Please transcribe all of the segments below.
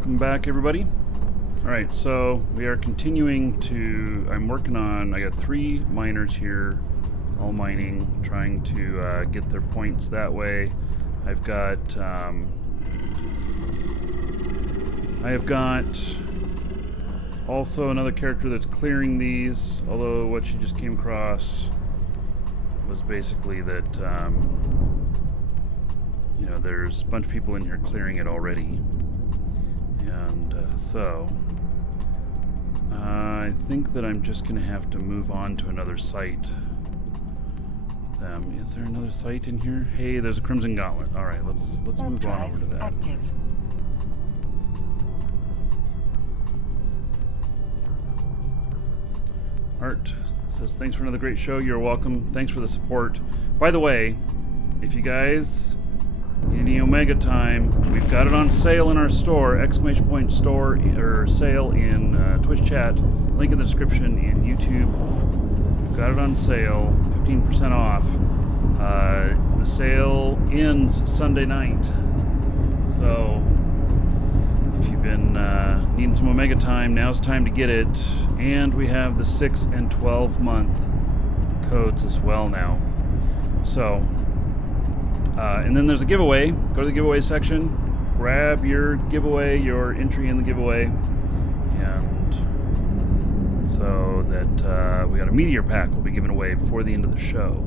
Welcome back, everybody. Alright, so we are continuing to... I'm working on... I got 3 miners here, all mining, trying to get their points that way. I've got... I have got also another character that's clearing these, although what she just came across was basically that, you know, there's a bunch of people in here clearing it already. And so I think that I'm just going to have to move on to another site. Is there another site in here? Hey, there's a Crimson Gauntlet. All right, let's move on over to that. Active. Art says, thanks for another great show. You're welcome. Thanks for the support. By the way, if you guys need any Omega time, we've got it on sale in our store, exclamation point store, or sale in Twitch chat, link in the description in YouTube. We've got it on sale, 15% off. The sale ends Sunday night. So if you've been needing some Omega time, now's the time to get it. And we have the 6 and 12 month codes as well now. So, and then there's a giveaway. Go to the giveaway section, grab your giveaway, your entry in the giveaway. And so that we got a meteor pack we'll be giving away before the end of the show.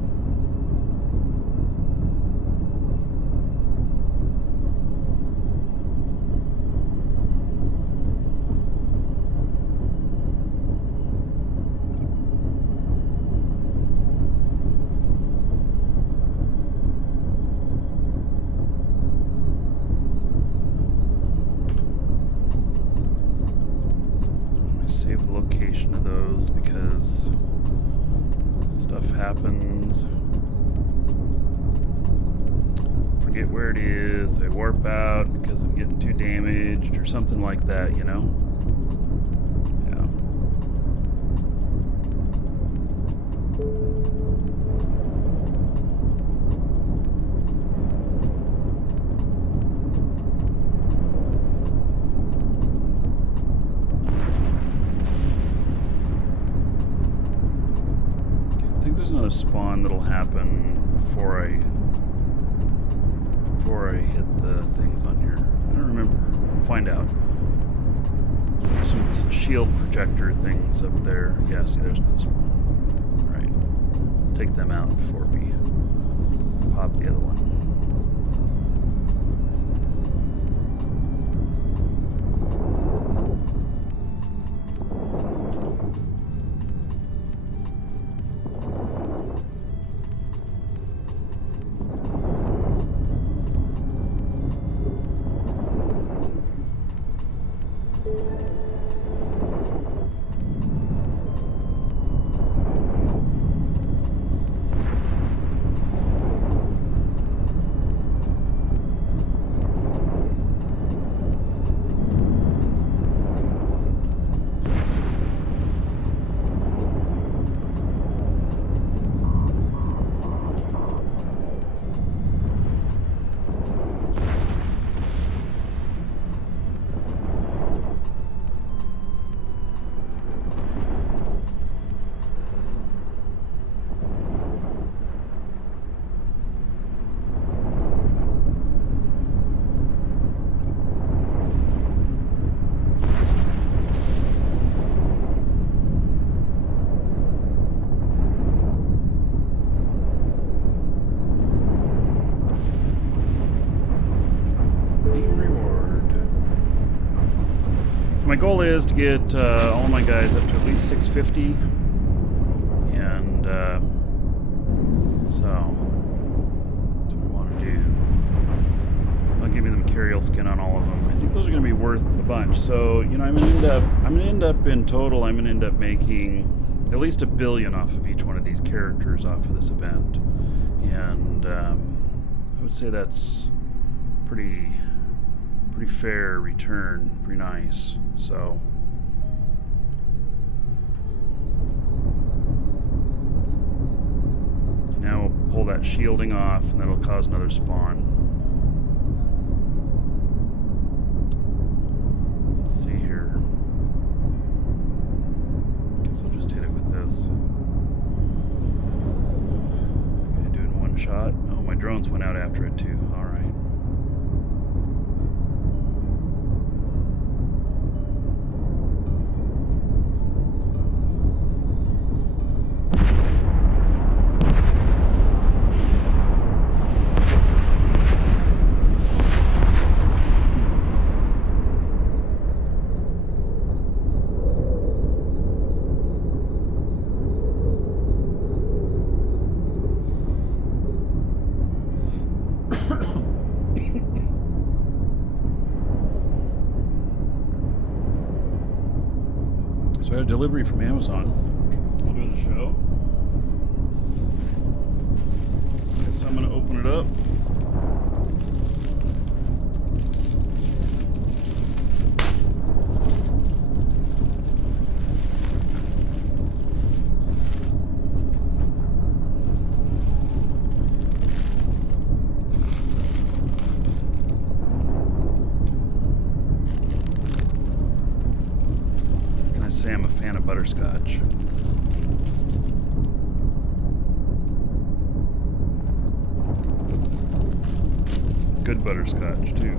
Save the location of those because stuff happens. Forget where it is. I warp out because I'm getting too damaged or something like that, you know? Yeah. I think there's another spawn that'll happen before I hit the things on here. I don't remember. We'll find out. There's some shield projector things up there. Yeah, see, there's another spawn. Alright. Let's take them out before we pop the other one. My goal is to get all my guys up to at least 650, and so that's what I want to do. That'll give me the material skin on all of them. I think those are going to be worth a bunch. So you know, I'm going to end up in total. I'm going to end up making at least $1 billion off of each one of these characters off of this event, and I would say that's pretty fair return, pretty nice. So now we'll pull that shielding off, and that'll cause another spawn. Let's see here. Guess I'll just hit it with this. Gonna do it in one shot. Oh, my drones went out after it too. All right. So I had a delivery from Amazon. While doing the show. Guess I'm gonna open it up. I'm a fan of butterscotch. Good butterscotch too.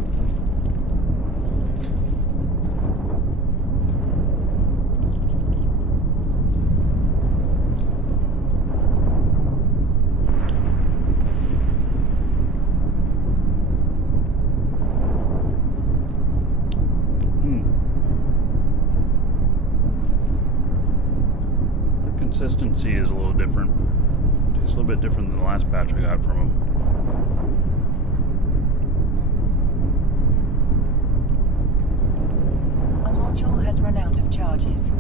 Consistency is a little different. Tastes a little bit different than the last batch I got from them. A module has run out of charges.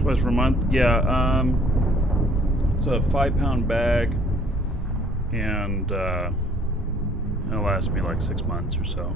Twice per month? Yeah, it's a 5-pound bag, and it'll last me like 6 months or so.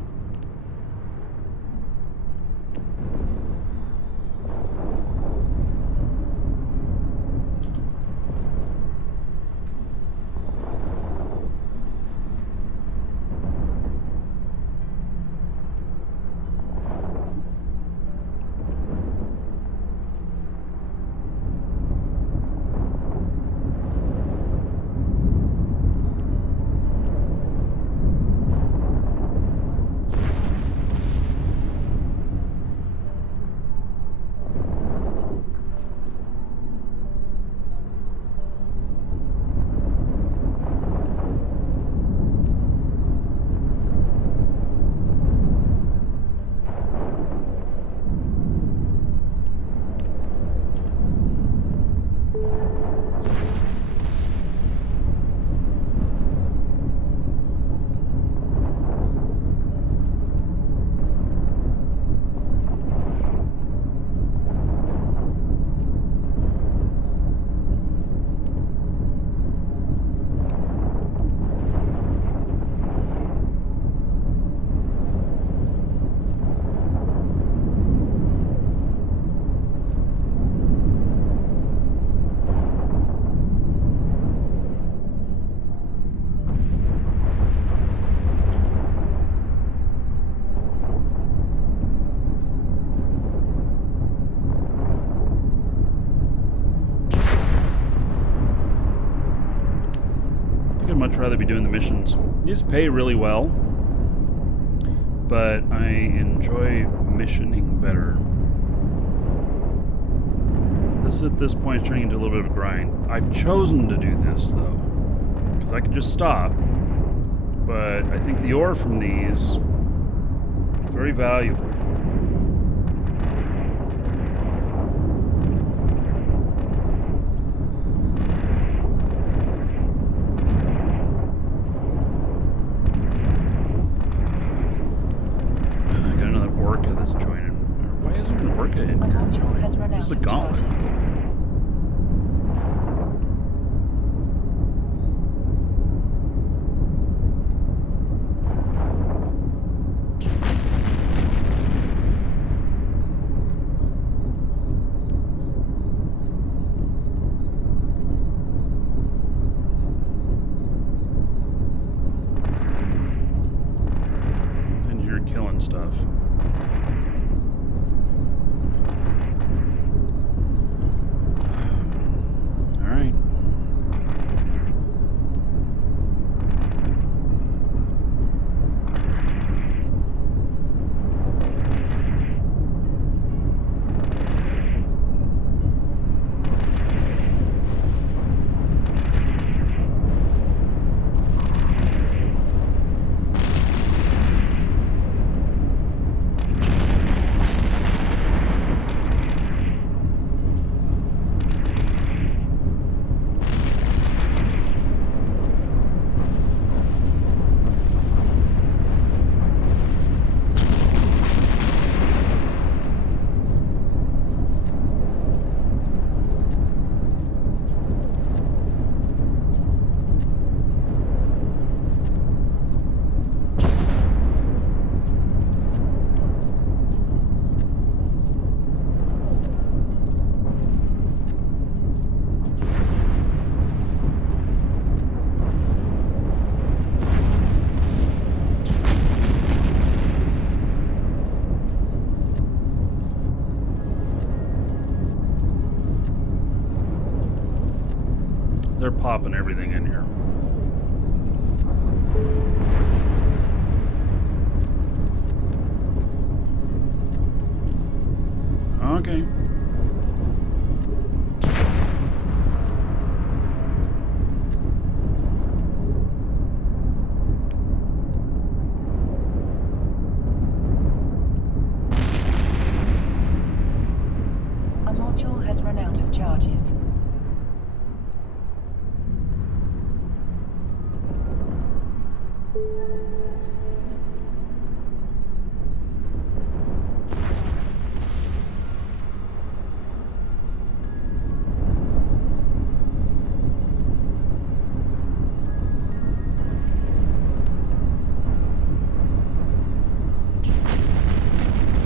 Much rather be doing the missions. These pay really well, but I enjoy missioning better. This at this point is turning into a little bit of a grind. I've chosen to do this though, because I could just stop, but I think the ore from these is very valuable. It's a gauntlet. they're popping everything in here. Okay. A module has run out of charges.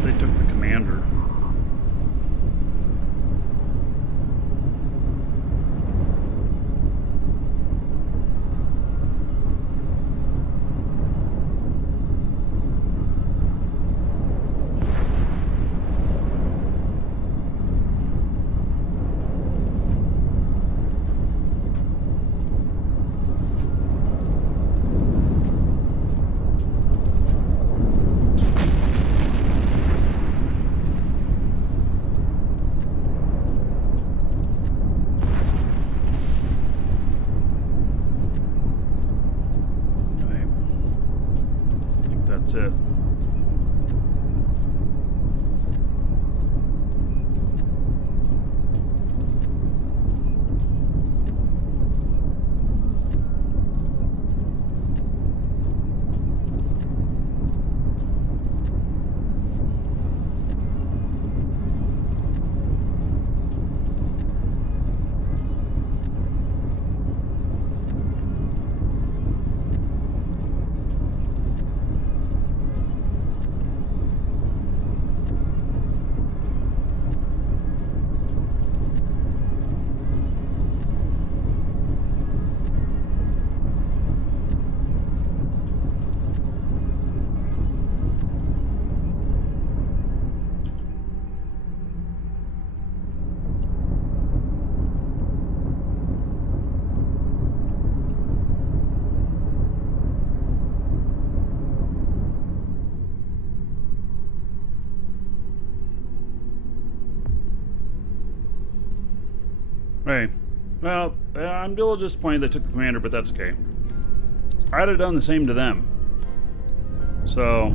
They took the commander. That's it. Hey, well, I'm a little disappointed they took the commander, but that's okay. I'd have done the same to them. So...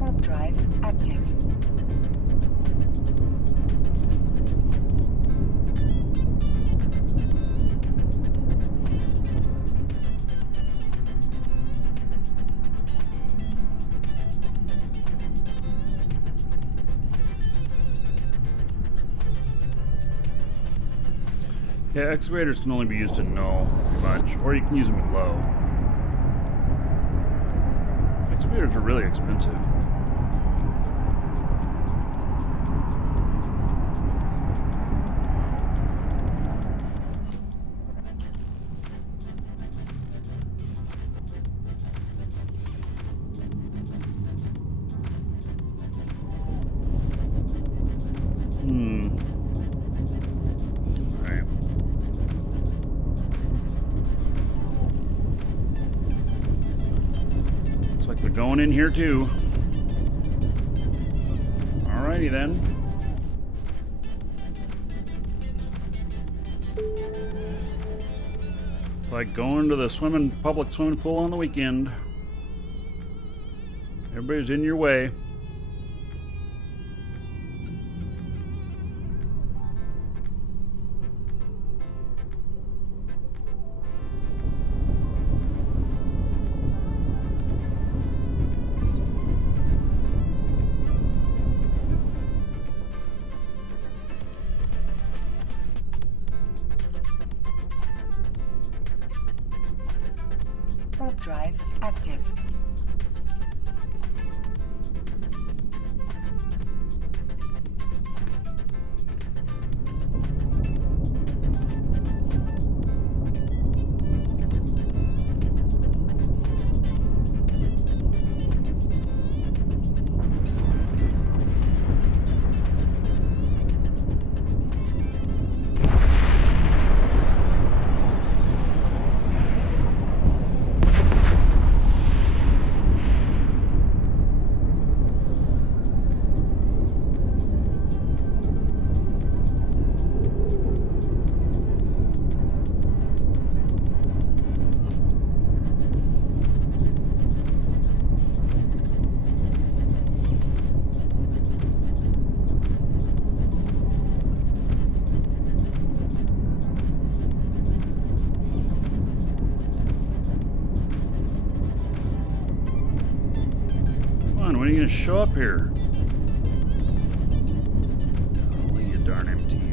Warp drive active. Yeah, excavators can only be used in null, pretty much, or you can use them at low. Excavators are really expensive. Alright. Looks like they're going in here too. Alrighty then. It's like going to the public swimming pool on the weekend. Everybody's in your way. drive active. When are you gonna show up here? Golly, you darn MTU.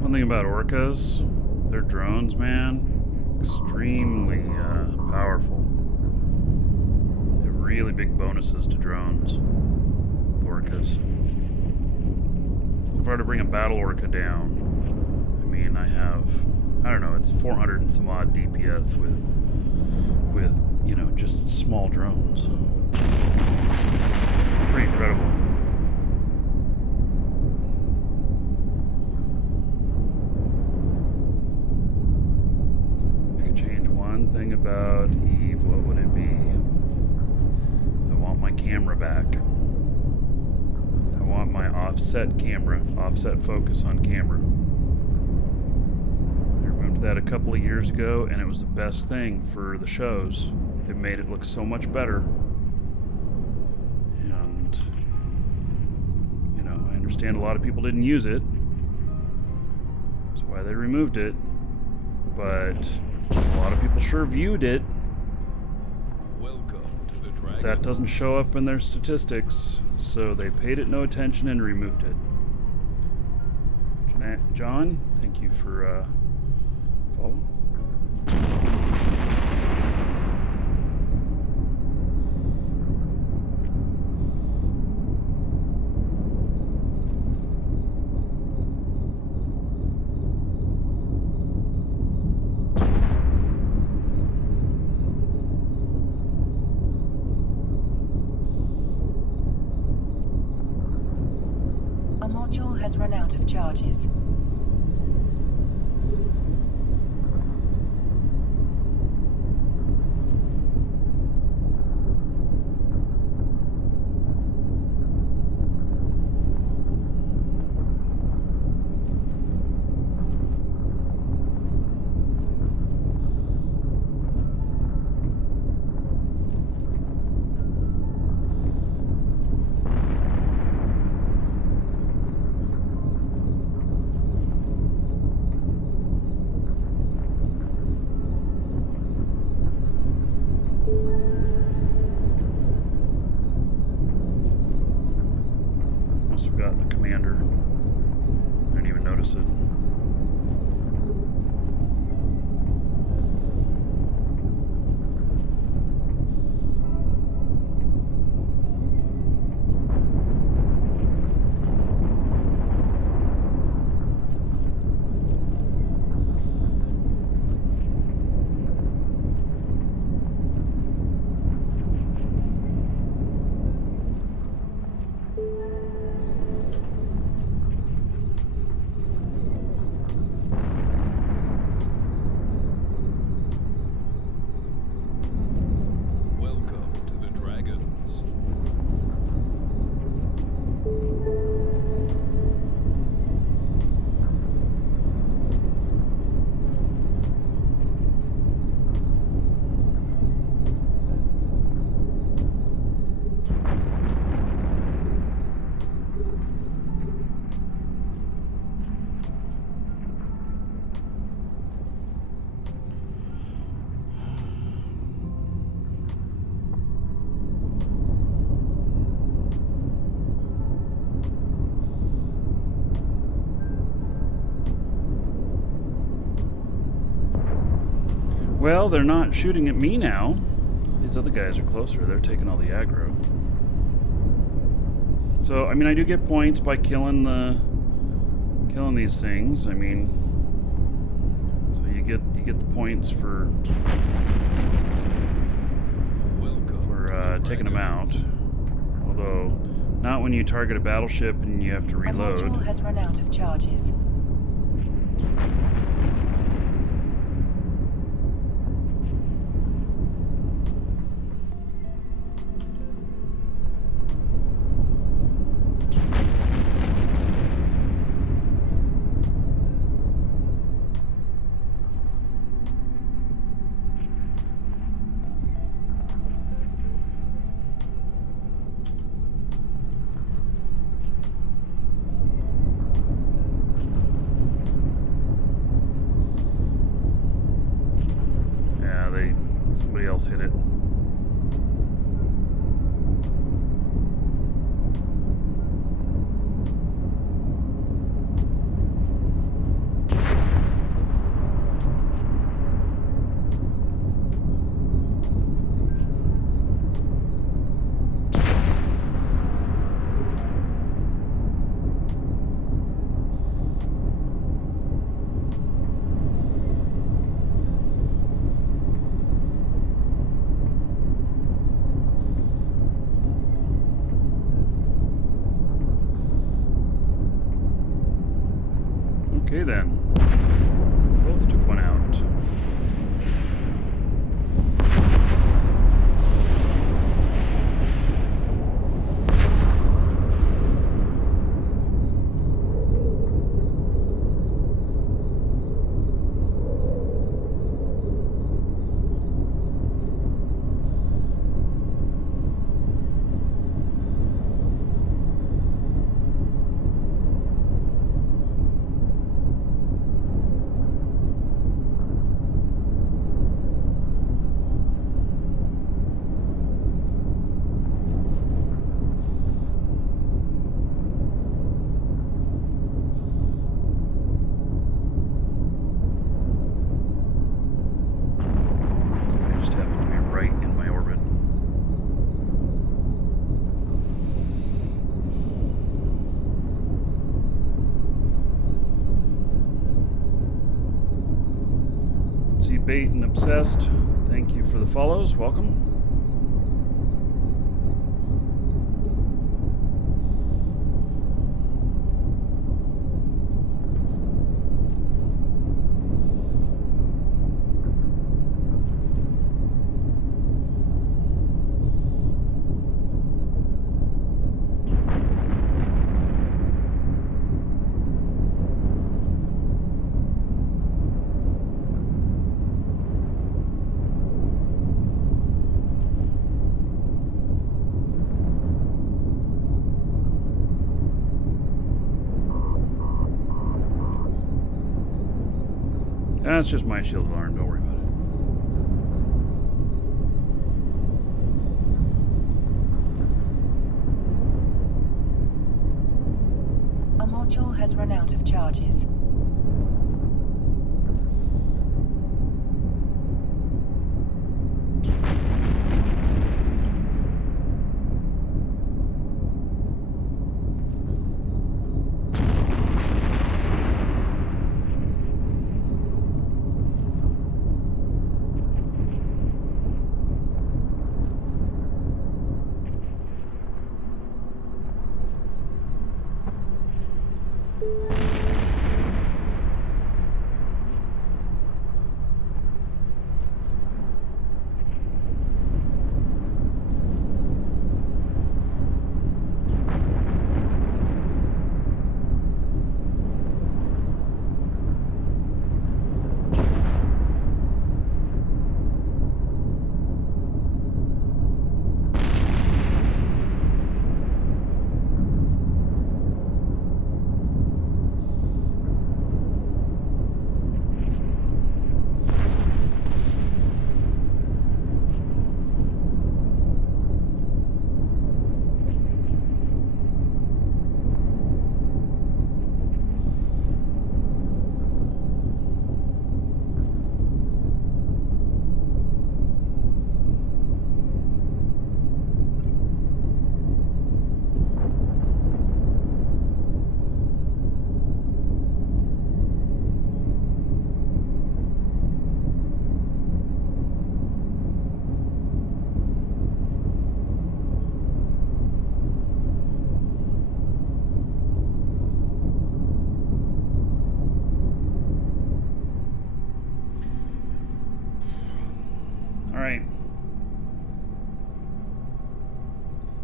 One thing about orcas, they're drones, man, extremely powerful. They have really big bonuses to drones, orcas. So if I were to bring a battle orca down, I mean, I don't know, it's 400 and some odd DPS with you know, just small drones. Pretty incredible. Thing about Eve, what would it be? I want my camera back. I want my offset camera, offset focus on camera. I removed that a couple of years ago, and it was the best thing for the shows. It made it look so much better. And, you know, I understand a lot of people didn't use it. That's why they removed it. But a lot of people sure viewed it. Welcome to the Dragon. That doesn't show up in their statistics, so they paid it no attention and removed it. John, thank you for following. Has run out of charges. Well, they're not shooting at me now. These other guys are closer. They're taking all the aggro. So, I mean, I do get points by killing these things. I mean, so you get the points for taking them out. Although, not when you target a battleship and you have to A reload. module has run out of charges. Somebody else hit it. Okay then. Both took one out. Bait and Obsessed, thank you for the follows. Welcome. That's just my shield alarm, don't worry about it. A module has run out of charges.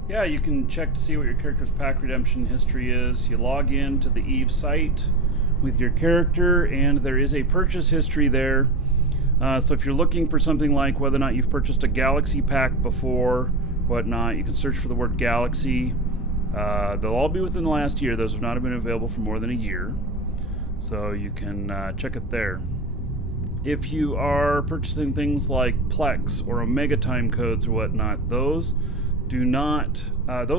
Yeah, you can check to see what your character's pack redemption history is. You log in to the Eve site with your character, and there is a purchase history there. So if you're looking for something like whether or not you've purchased a Galaxy pack before, whatnot, you can search for the word Galaxy. They'll all be within the last year. Those have not been available for more than a year. So you can check it there. If you are purchasing things like Plex or Omega Time codes or whatnot, those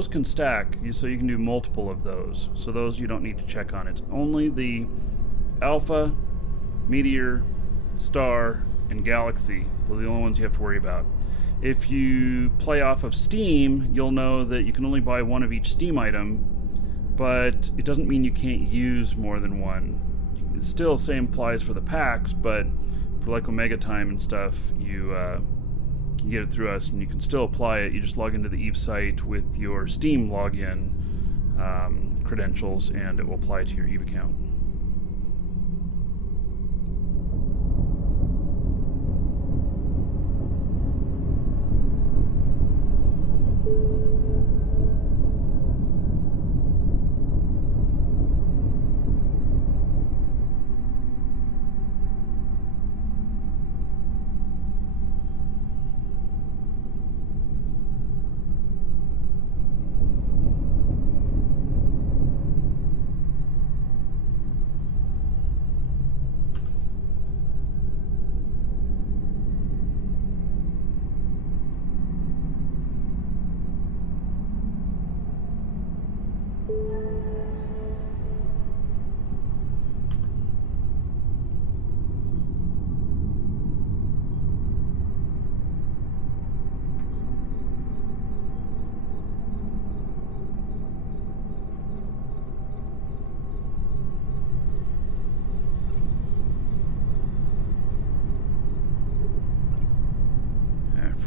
can stack, so you can do multiple of those. So those you don't need to check on. It's only the Alpha, Meteor, Star, and Galaxy. Those are the only ones you have to worry about. If you play off of Steam, you'll know that you can only buy one of each Steam item, but it doesn't mean you can't use more than one. It still same applies for the packs, but for like Omega Time and stuff, you can get it through us, and you can still apply it. You just log into the Eve site with your Steam login credentials, and it will apply to your Eve account.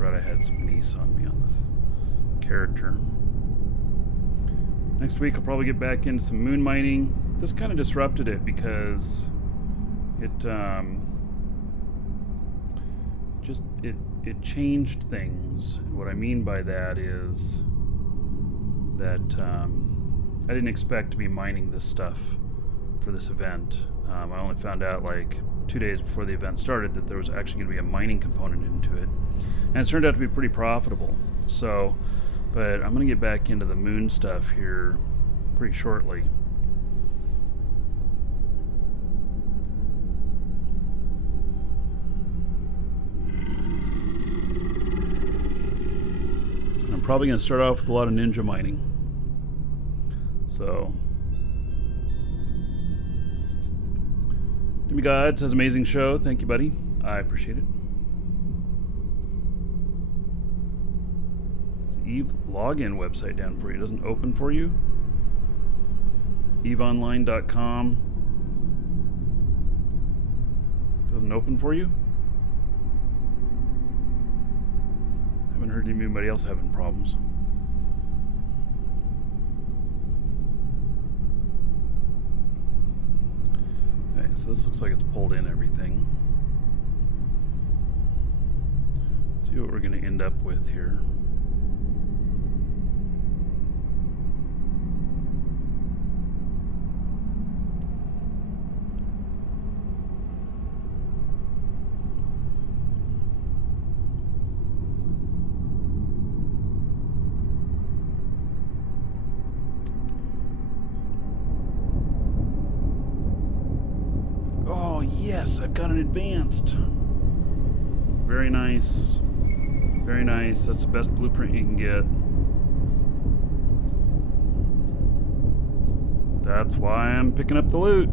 I had some niece on me on this character. Next week I'll probably get back into some moon mining. This kind of disrupted it because it changed things. And what I mean by that is that I didn't expect to be mining this stuff for this event. I only found out like 2 days before the event started that there was actually going to be a mining component into it. And it's turned out to be pretty profitable. So, but I'm going to get back into the moon stuff here pretty shortly. I'm probably going to start off with a lot of ninja mining. So, Demigod says amazing show. Thank you, buddy. I appreciate it. It's Eve login website down for you. It doesn't open for you. EveOnline.com doesn't open for you. Haven't heard anybody else having problems. Okay, so this looks like it's pulled in everything. Let's see what we're going to end up with here. Yes, I've got an advanced. Very nice. Very nice. That's the best blueprint you can get. That's why I'm picking up the loot.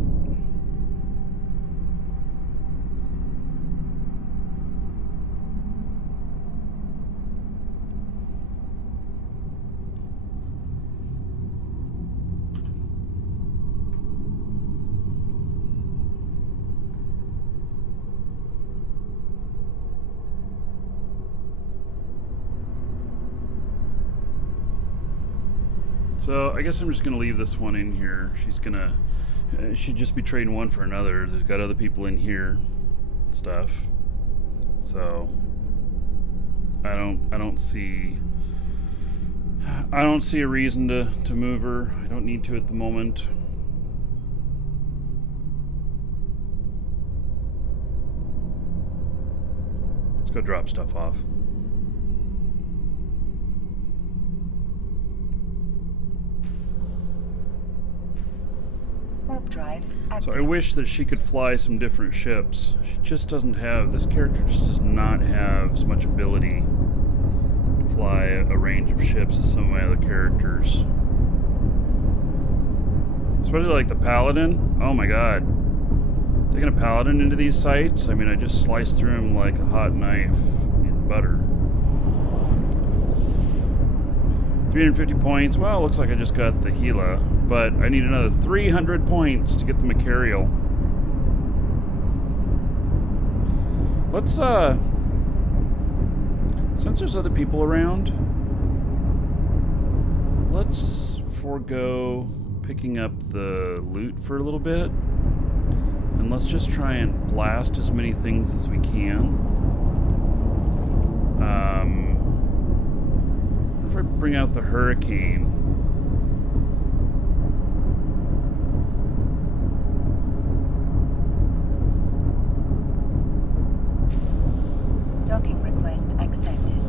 So I guess I'm just gonna leave this one in here. She'd just be trading one for another. There's got other people in here, and stuff. So I don't see I don't see a reason to move her. I don't need to at the moment. Let's go drop stuff off. Warp drive So active. I wish that she could fly some different ships. She just doesn't have, this character just does not have as much ability to fly a range of ships as some of my other characters. Especially like the Paladin. Oh my god. Taking a Paladin into these sites, I mean, I just sliced through him like a hot knife in butter. 350 points. Well, looks like I just got the Gila, but I need another 300 points to get the Macarial. Let's, since there's other people around, let's forego picking up the loot for a little bit, and let's just try and blast as many things as we can. What if I bring out the Hurricane? Docking request accepted.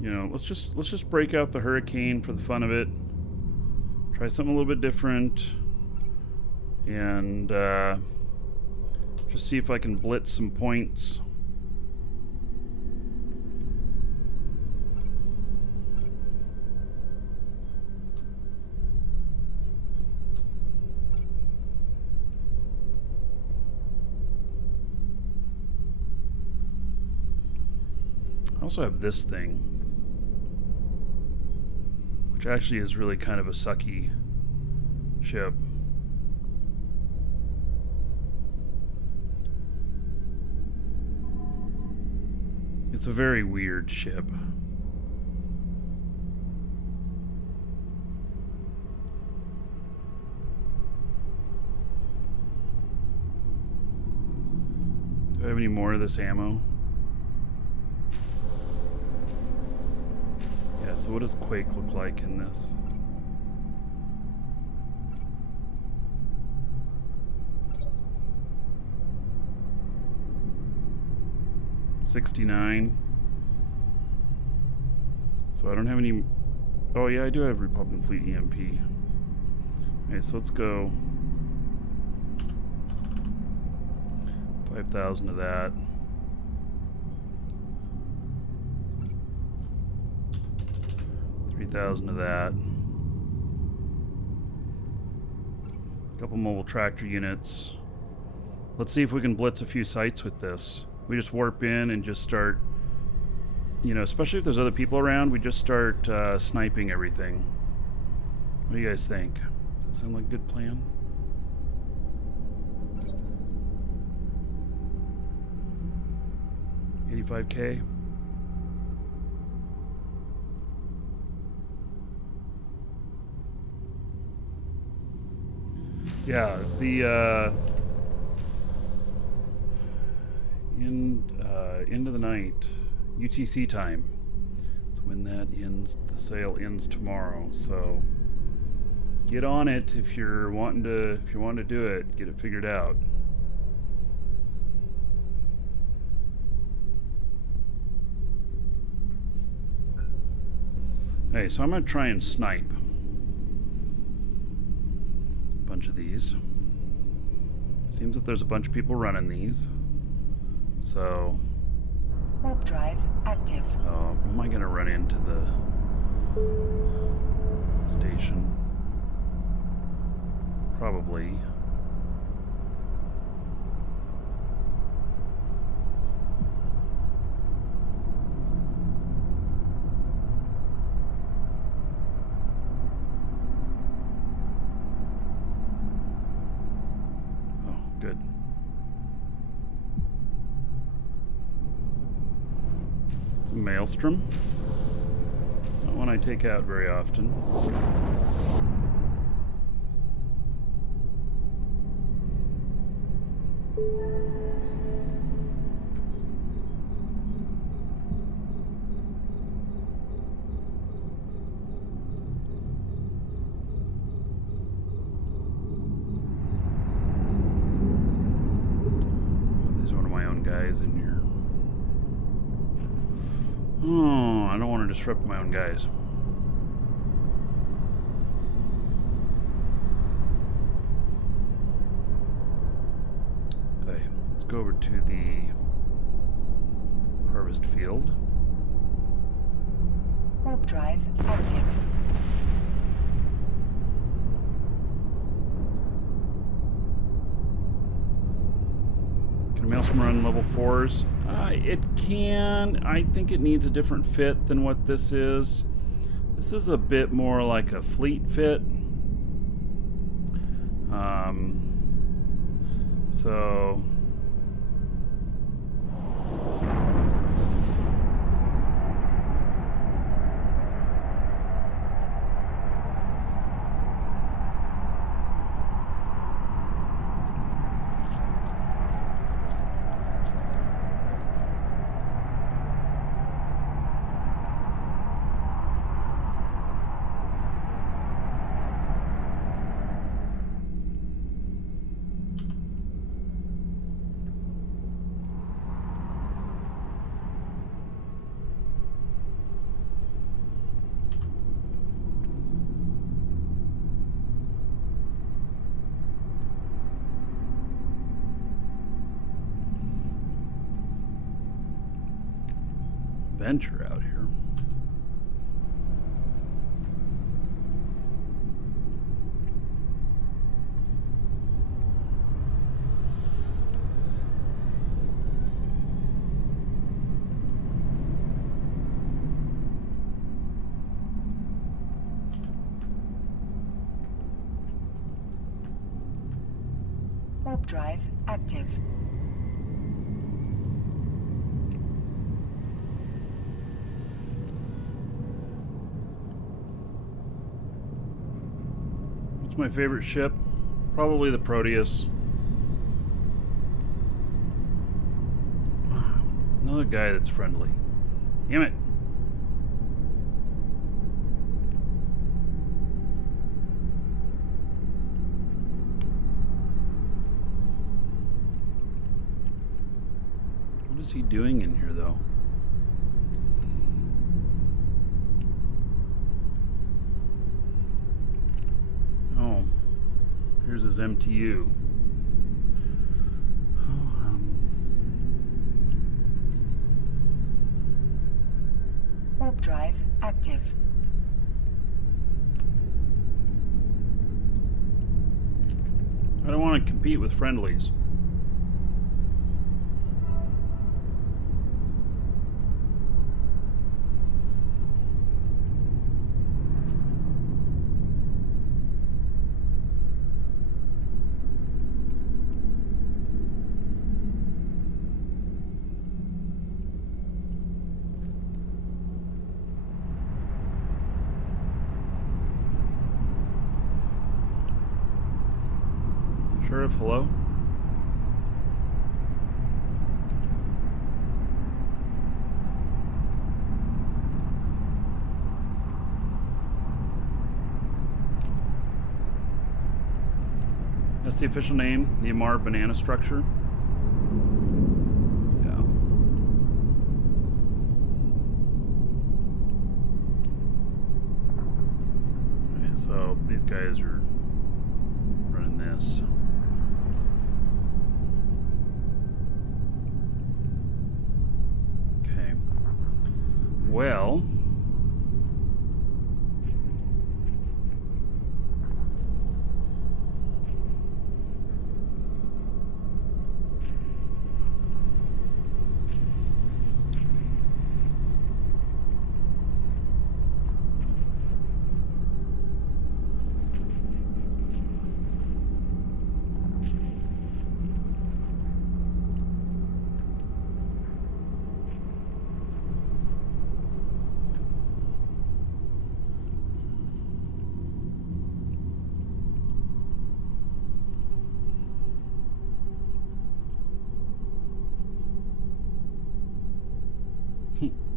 You know, let's just break out the Hurricane for the fun of it. Try something a little bit different, and just see if I can blitz some points. I also have this thing, which actually is really kind of a sucky ship. It's a very weird ship. Do I have any more of this ammo? Yeah, so what does Quake look like in this? $69. So I don't have any. Oh yeah, I do have Republican Fleet EMP. Okay, so let's go 5,000 of that. 3,000 of that. A couple mobile tractor units. Let's see if we can blitz a few sites with this. We just warp in and just start, you know, especially if there's other people around, we just start sniping everything. What do you guys think? Does that sound like a good plan? $85K. Yeah, the end of the night, UTC time. That's when that ends. The sale ends tomorrow. So get on it if you're wanting to do it. Get it figured out. Okay, so I'm gonna try and snipe a bunch of these. Seems that there's a bunch of people running these. So, Warp drive active. am I going to run into the station? Probably. Oh, good. It's a Maelstrom. Not one I take out very often. in here? Oh, I don't want to disrupt my own guys. Okay, let's go over to the harvest field. Warp drive active. Can a maelstrom run level 4s? It can. I think it needs a different fit than what this is. This is a bit more like a fleet fit. So... venture out here. Warp drive active. What's my favorite ship? Probably the Proteus. Another guy that's friendly. Damn it. What is he doing in here, though? Oh, here's his MTU. Warp drive active. I don't want to compete with friendlies. Sheriff, hello? That's the official name, the Amar banana structure. Yeah. Okay, so these guys are running this. Okay. Well,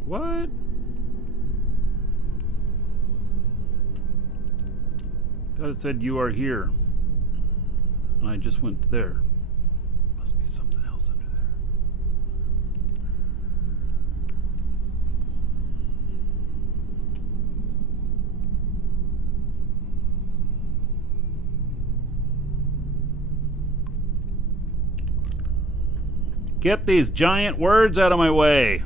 what? Thought it said you are here. And I just went there. Must be something else under there. Get these giant words out of my way.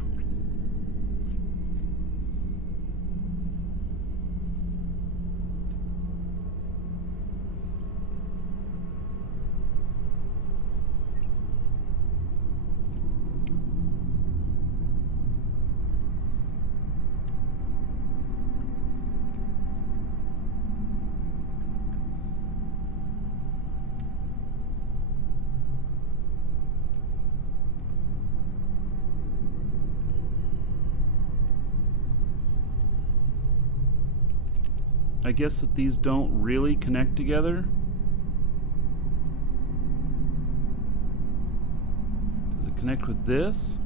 I guess that these don't really connect together. Does it connect with this?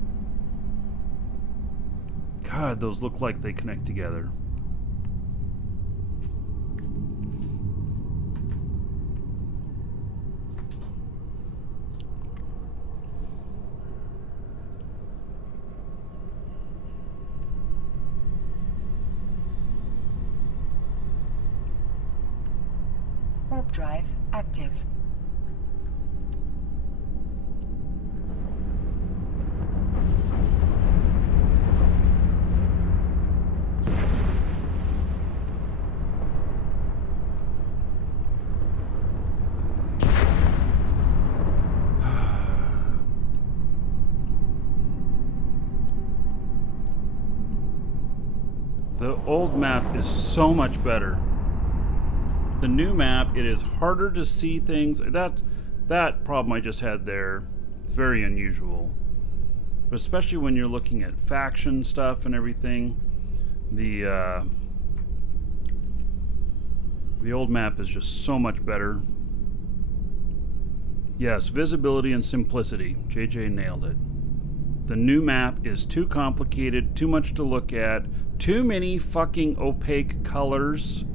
God, those look like they connect together. Warp drive active. The old map is so much better. The new map, it is harder to see things. That problem I just had there, it's very unusual. But especially when you're looking at faction stuff and everything, the old map is just so much better. Yes, visibility and simplicity. JJ nailed it. The new map is too complicated, too much to look at, too many fucking opaque colors.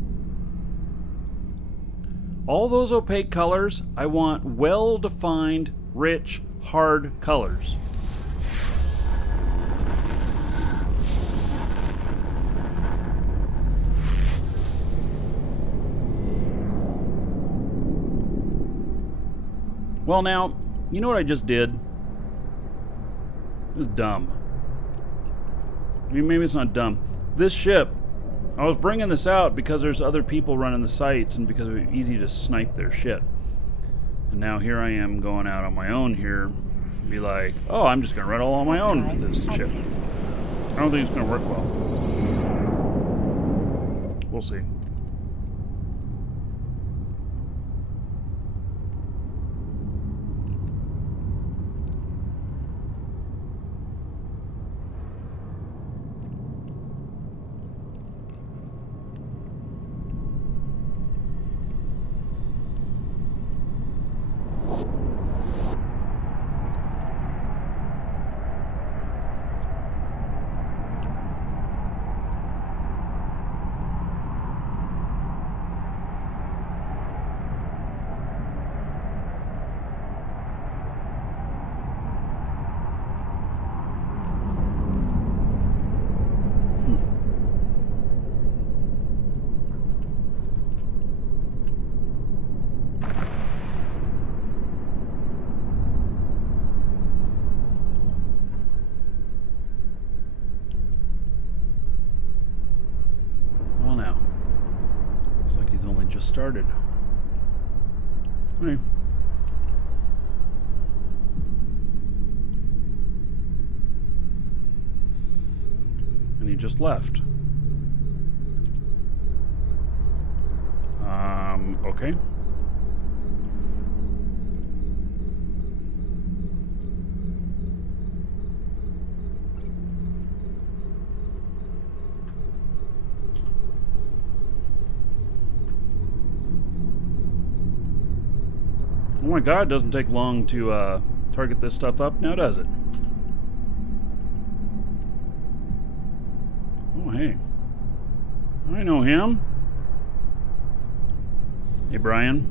All those opaque colors, I want well-defined, rich, hard colors. Well now, you know what I just did? This is dumb. I mean, maybe it's not dumb. This ship, I was bringing this out because there's other people running the sites and because it was easy to snipe their shit. And now here I am going out on my own here and be like, oh, I'm just going to run all on my own with this ship. I don't think it's going to work well. We'll see. Just started. Hey. And he just left. Okay. Oh my god, it doesn't take long to target this stuff up now, does it? Oh, hey. I know him. Hey, Brian.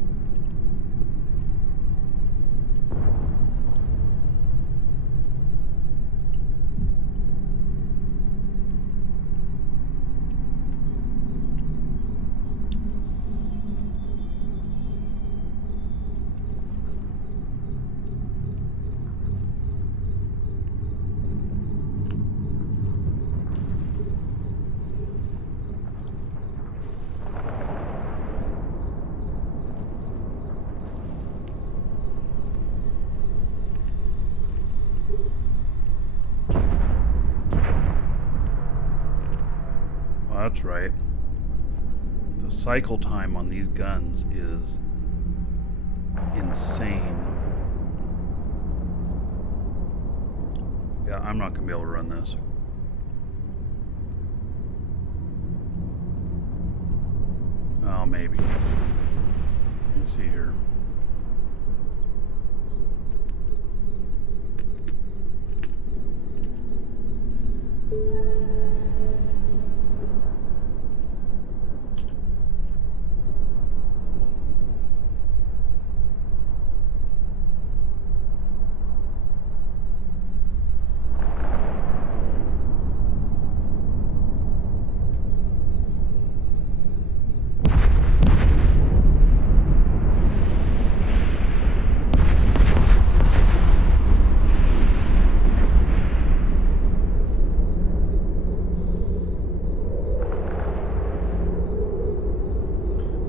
That's right. The cycle time on these guns is insane. Yeah, I'm not going to be able to run this. Oh, maybe. Let's see here.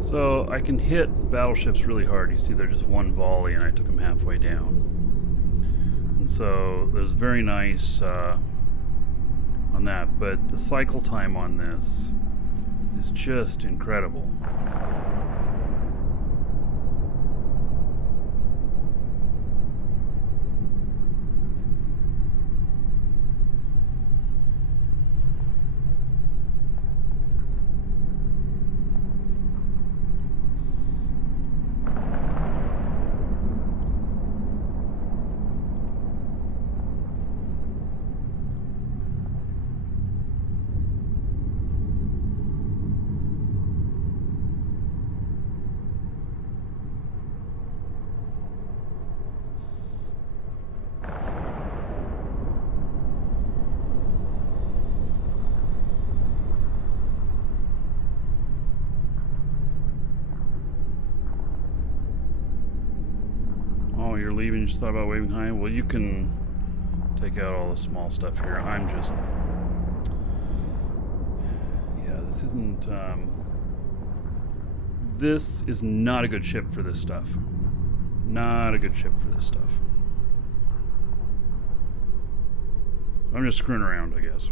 So I can hit battleships really hard. You see they're just one volley and I took them halfway down. And so there's very nice on that, but the cycle time on this is just incredible. Oh, you're leaving, you just thought about waving high? Well, you can take out all the small stuff here. I'm just... Yeah, this isn't... This is not a good ship for this stuff. Not a good ship for this stuff. I'm just screwing around, I guess.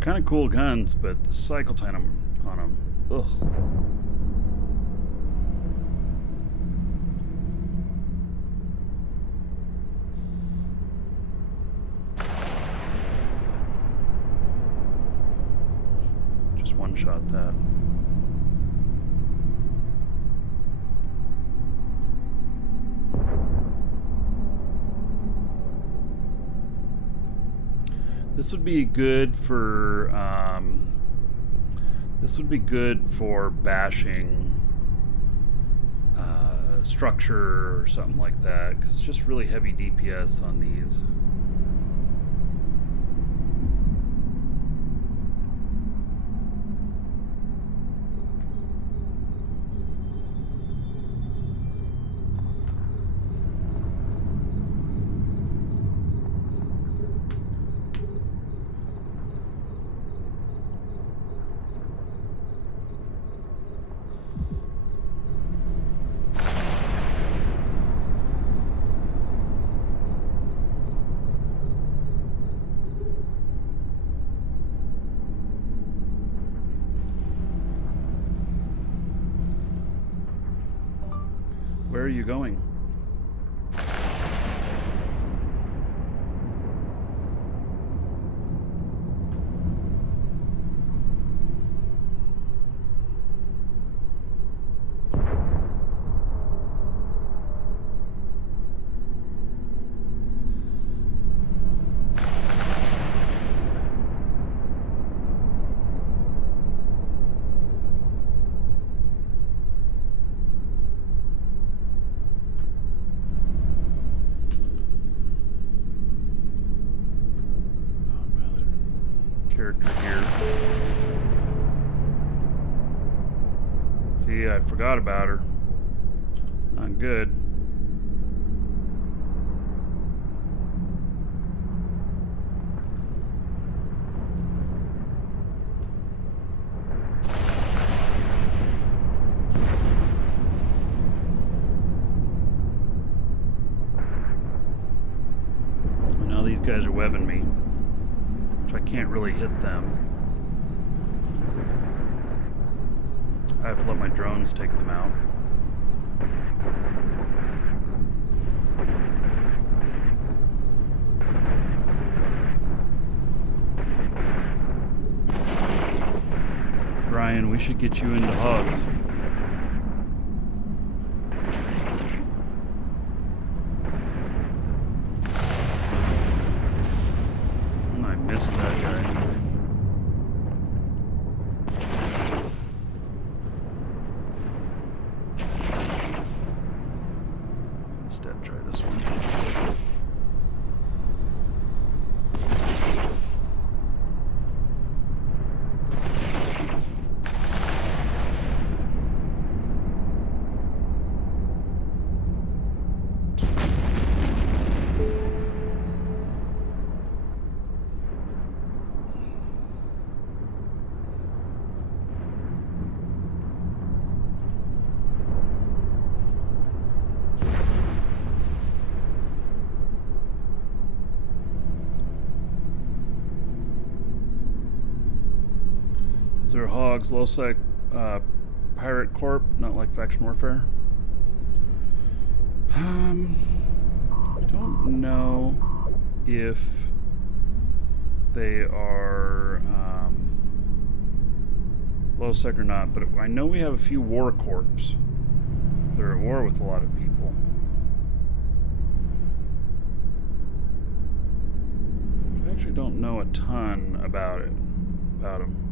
Kind of cool guns, but the cycle time on them, ugh. Just one shot that. This would be good for bashing structure or something like that, because it's just really heavy DPS on these. Where are you going? See, I forgot about her. Not good. Now these guys are webbing me, which I can't really hit them. I have to let my drones take them out. Brian, we should get you into hogs. I missed that guy. Instead, try this one. Is there hogs, low sec, pirate corp, not like faction warfare? I don't know if they are low sec or not, but I know we have a few war corps. They're at war with a lot of people. I actually don't know a ton about them.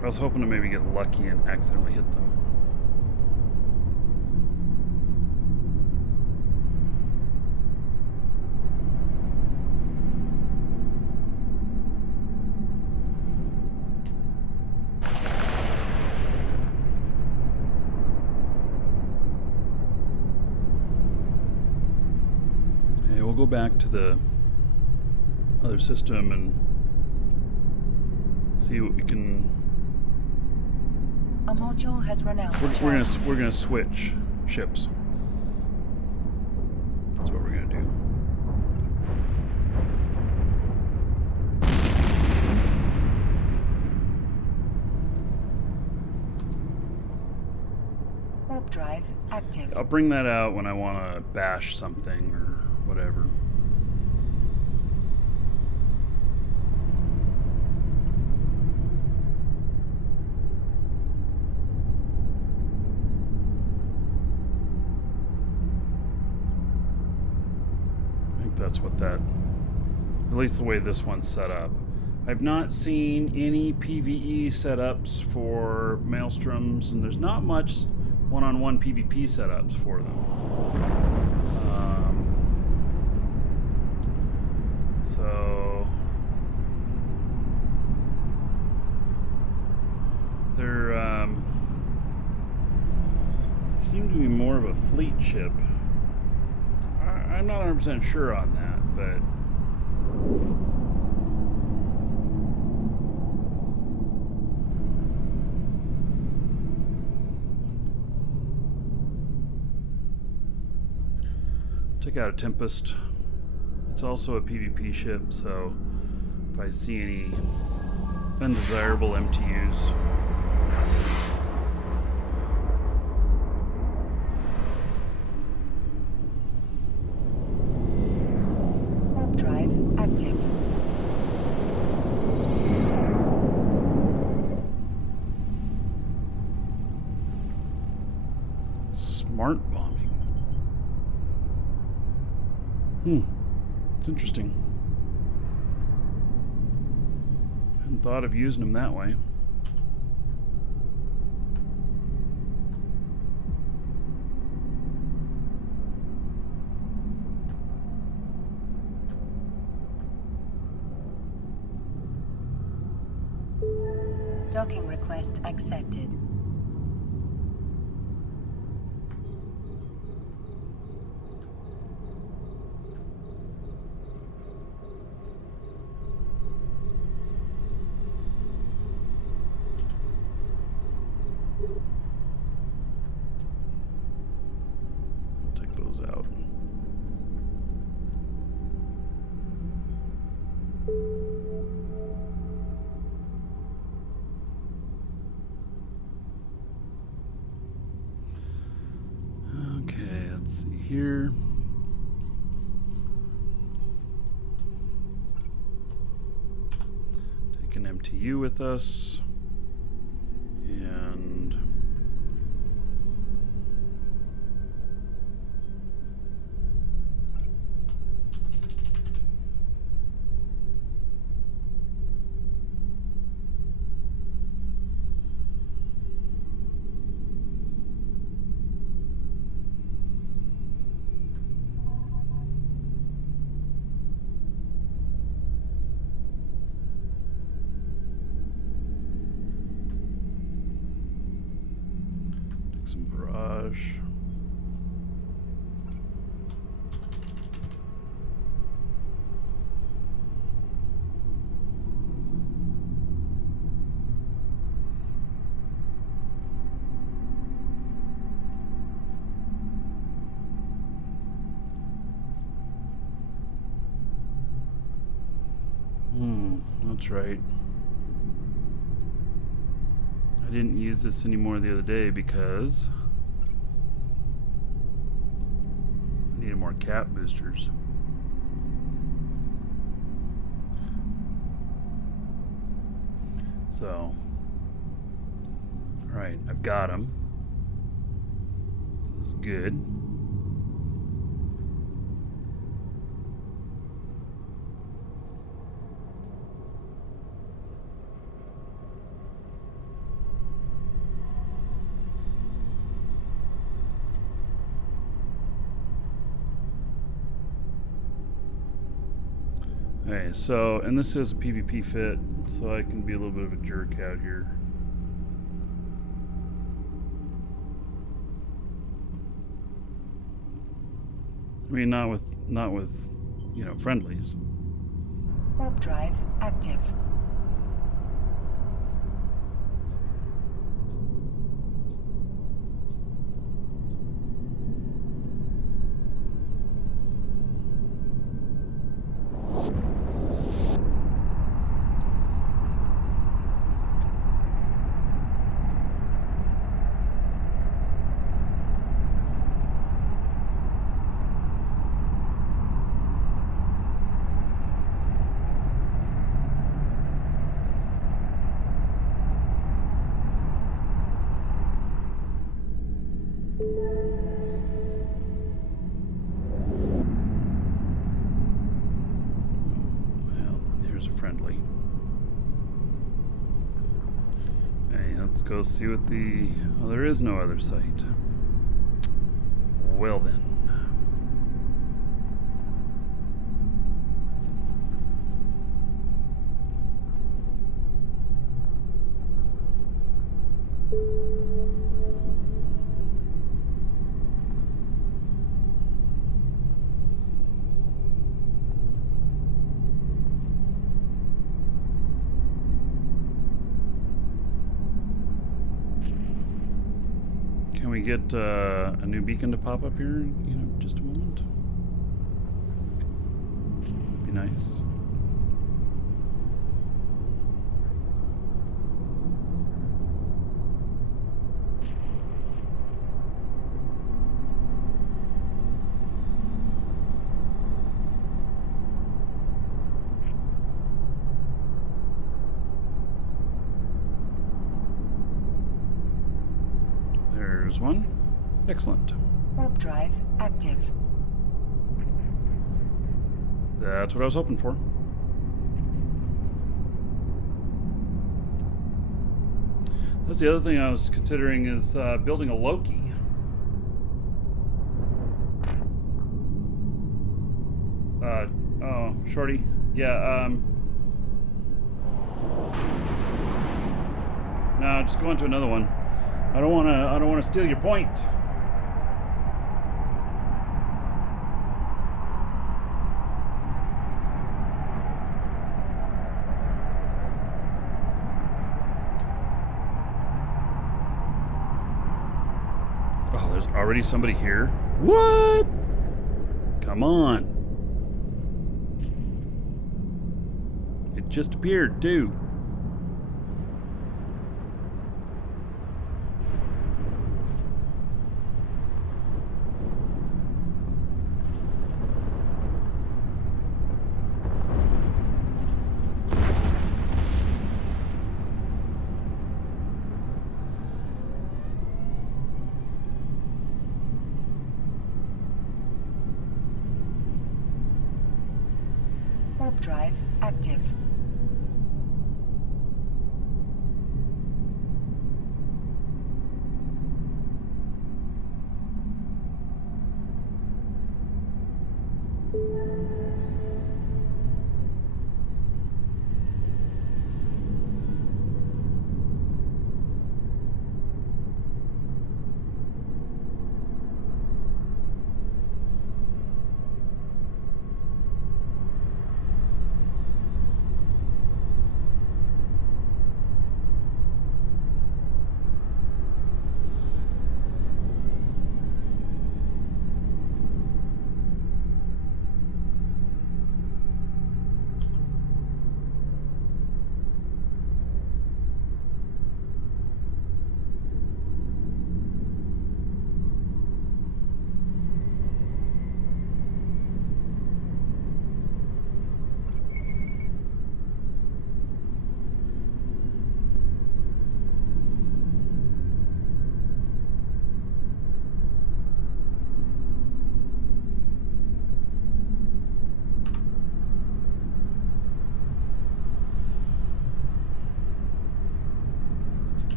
I was hoping to maybe get lucky and accidentally hit them. Okay, we'll go back to the other system and see what we can. A module has run out of charges. We're gonna switch ships. That's what we're gonna do. Warp drive active. I'll bring that out when I want to bash something or whatever. That's what that, at least the way this one's set up. I've not seen any PvE setups for Maelstroms, and there's not much one-on-one PvP setups for them. So they're seem to be more of a fleet ship. I'm not 100% sure on that, but take out a Tempest. It's also a PvP ship, so if I see any undesirable MTUs. Smart bombing. It's interesting. Hadn't thought of using them that way. Docking request accepted. We'll take those out. Okay, let's see here. Take an MTU with us. And take some barrage. That's right. I didn't use this anymore the other day because I needed more cap boosters. So, alright, I've got them. This is good. Okay, so, and this is a PvP fit, so I can be a little bit of a jerk out here. I mean, not with, you know, friendlies. Warp drive active. Well, here's a friendly. Hey, let's go see what the... Well, there is no other site. Well then. Can we get a new beacon to pop up here in, you know, just a moment? That'd be nice. There's one. Excellent. Warp drive active. That's what I was hoping for. That's the other thing I was considering is building a Loki. Oh, Shorty. Yeah, No, just go into another one. I don't wanna steal your point. Oh, there's already somebody here. What? Come on. It just appeared too. Warp drive active.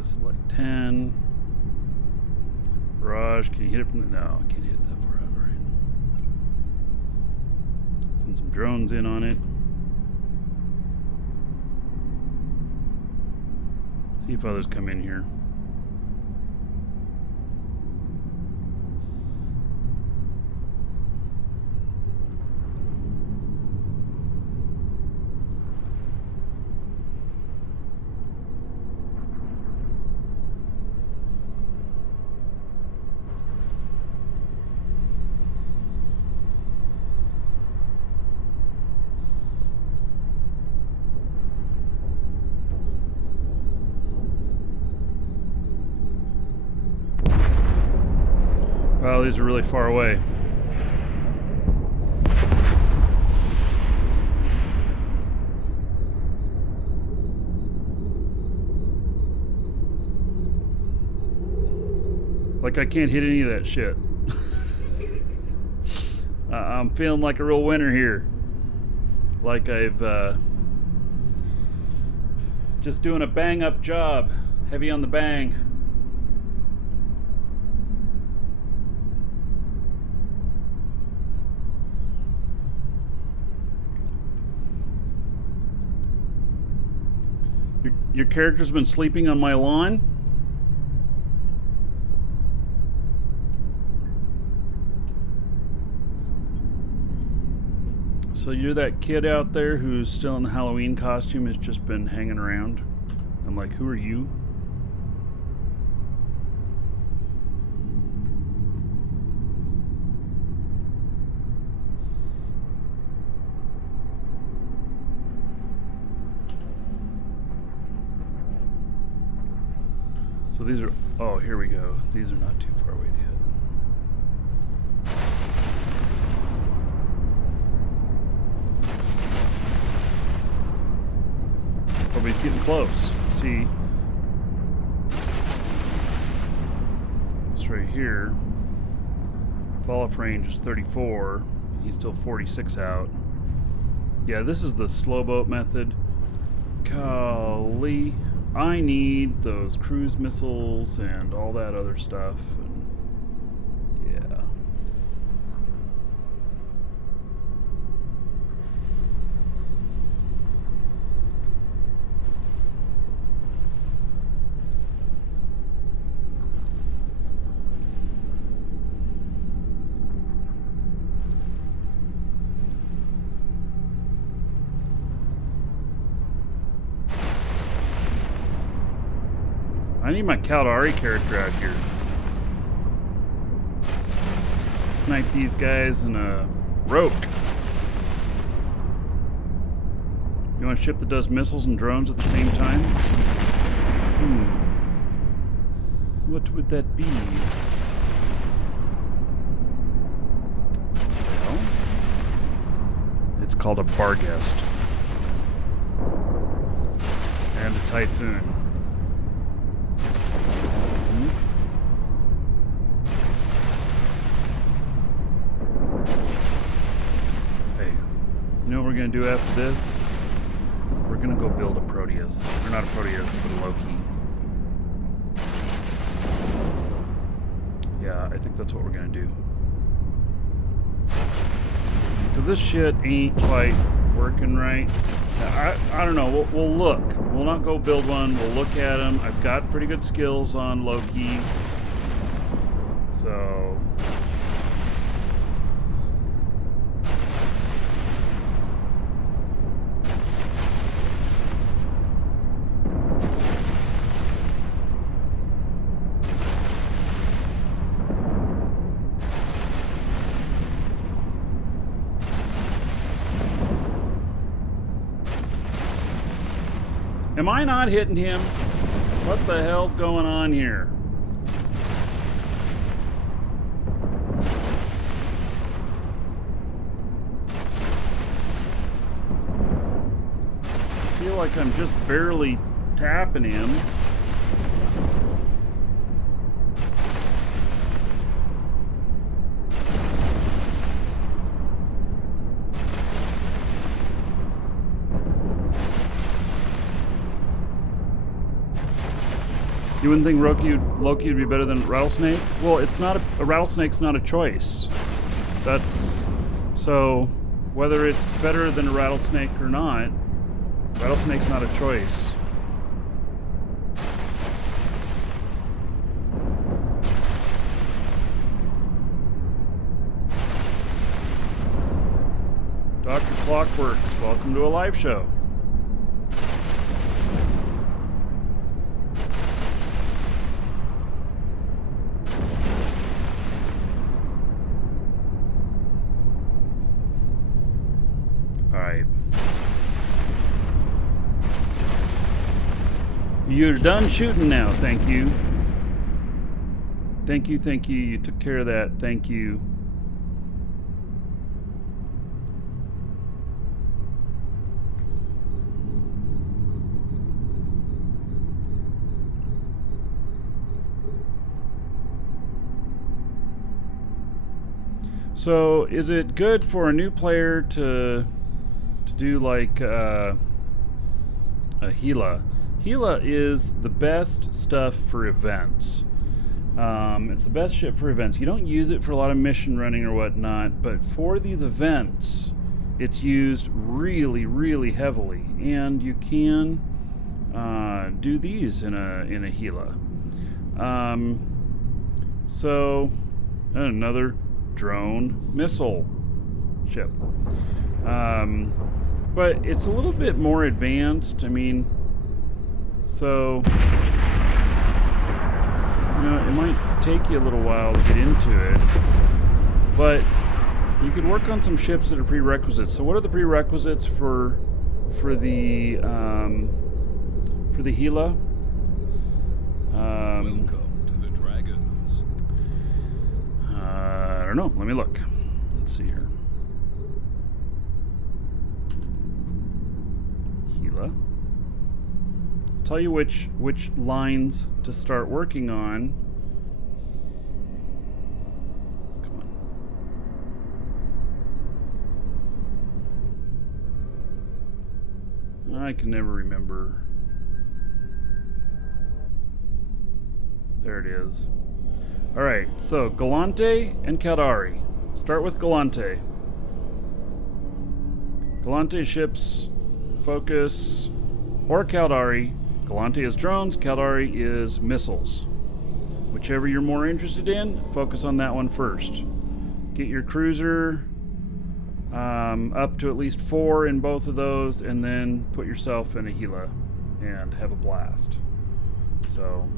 Select 10. Barrage, can you hit it from the... No, I can't hit it that far out, right? Send some drones in on it. See if others come in here. Wow, these are really far away. Like I can't hit any of that shit. I'm feeling like a real winner here. Like I've just doing a bang up job. Heavy on the bang. Your character's been sleeping on my lawn? So you're that kid out there who's still in the Halloween costume, has just been hanging around? I'm like, who are you? So these are, oh, here we go. These are not too far away to hit. getting close. See, this right here, fall-off range is 34. He's still 46 out. Yeah, this is the slow boat method. Golly, I need those cruise missiles and all that other stuff. And yeah. I need my Caldari character out here. Snipe these guys in a rope. You want a ship that does missiles and drones at the same time? What would that be? Well, it's called a Barghest. And a Typhoon. You know what we're going to do after this? We're going to go build a Proteus. Or not a Proteus, but a Loki. Yeah, I think that's what we're going to do. Because this shit ain't quite working right. I don't know. We'll look. We'll not go build one. We'll look at them. I've got pretty good skills on Loki. So... Am I not hitting him? What the hell's going on here? I feel like I'm just barely tapping him. You wouldn't think Loki would be better than Rattlesnake? Well, it's not a Rattlesnake's not a choice. That's so whether it's better than a Rattlesnake or not, Rattlesnake's not a choice. Dr. Clockworks, welcome to a live show. You're done shooting now, thank you. Thank you, thank you. You took care of that, thank you. So, is it good for a new player to do like a Gila? Gila is the best stuff for events. It's the best ship for events. You don't use it for a lot of mission running or whatnot, but for these events, it's used really, really heavily. And you can do these in a Gila. So another drone missile ship. But it's a little bit more advanced. I mean, so, you know, it might take you a little while to get into it, but you could work on some ships that are prerequisites. So what are the prerequisites for the Gila? Welcome to the Dragons. I don't know. Let me look. Let's see here. Gila. tell you which lines to start working on. Come on. I can never remember. There it is. Alright, so Galante and Caldari. Start with Galante. Galante ships focus, or Caldari. Galante is drones, Caldari is missiles. Whichever you're more interested in, focus on that one first. Get your cruiser up to at least 4 in both of those, and then put yourself in a Gila and have a blast. So...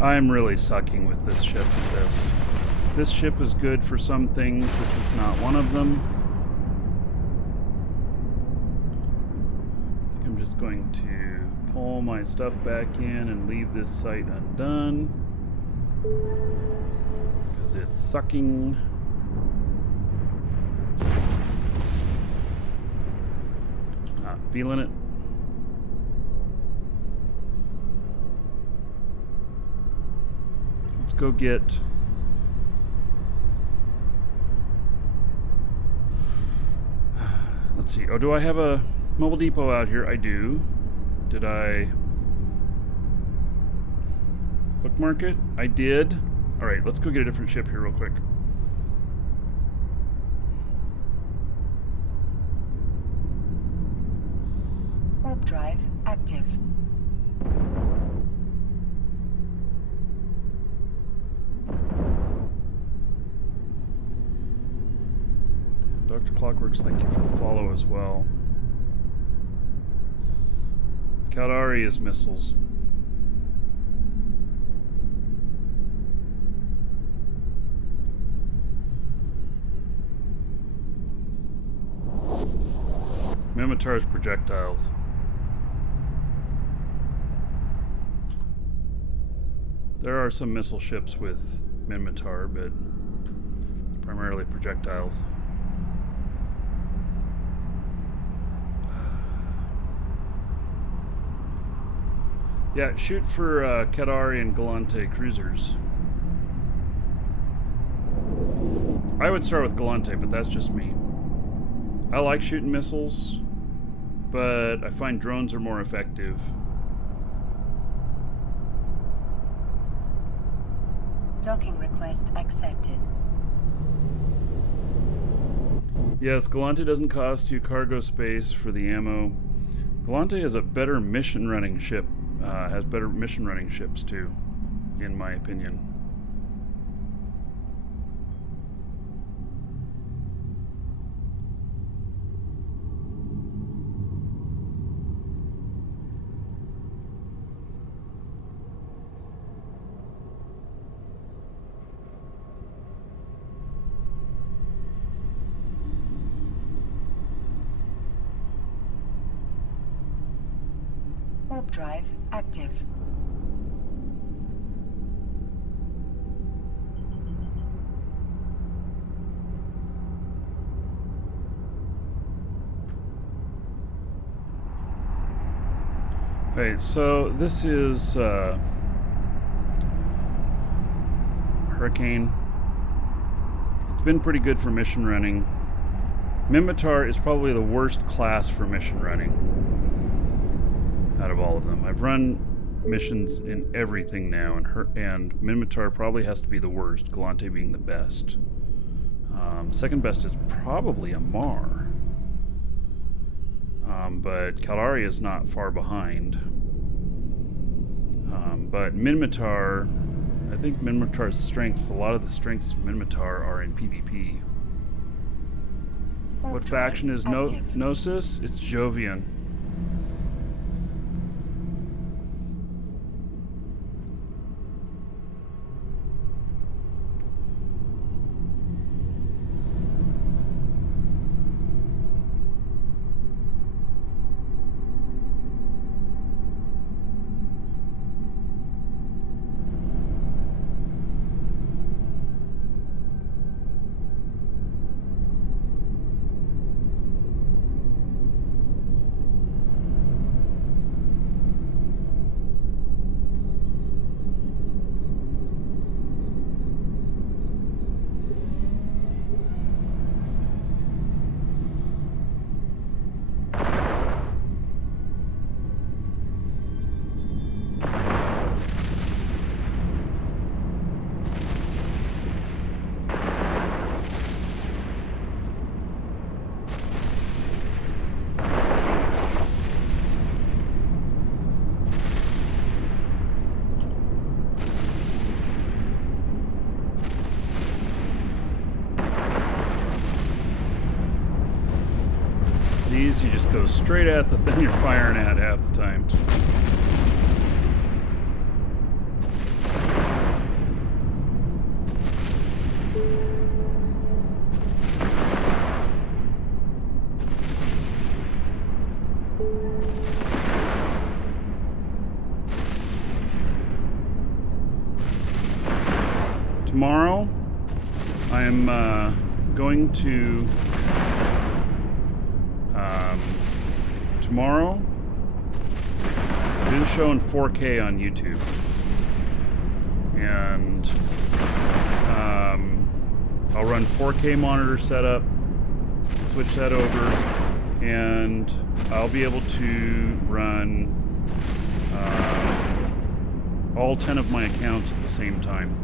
I'm really sucking with this ship. This ship is good for some things. This is not one of them. I think I'm just going to pull my stuff back in and leave this site undone because it's sucking. Not feeling it. Let's go get... Let's see. Oh, do I have a mobile depot out here? I do. Did I bookmark it? I did. Alright, let's go get a different ship here real quick. Warp drive active. Dr. Clockworks, thank you for the follow as well. Caldari is missiles. Mimitar's projectiles. There are some missile ships with Mimitar, but primarily projectiles. Yeah, shoot for Caldari and Galante cruisers. I would start with Galante, but that's just me. I like shooting missiles, but I find drones are more effective. Docking request accepted. Yes, Galante doesn't cost you cargo space for the ammo. Galante is a better mission running ship. Has better mission running ships too, in my opinion. Warp drive active. Alright, so this is Hurricane. It's been pretty good for mission running. Mimitar is probably the worst class for mission running out of all of them. I've run missions in everything now, and Mimitar probably has to be the worst, Galante being the best. Second best is probably Amar. But Caldari is not far behind. But Mimitar, I think Mimitar's strengths, a lot of the strengths of Mimitar are in PvP. What faction is Gnosis? It's Jovian. just goes straight at the thing you're firing at half the time. Tomorrow, I'm going to tomorrow do the show in 4K on YouTube, and I'll run 4K monitor setup, switch that over, and I'll be able to run all 10 of my accounts at the same time.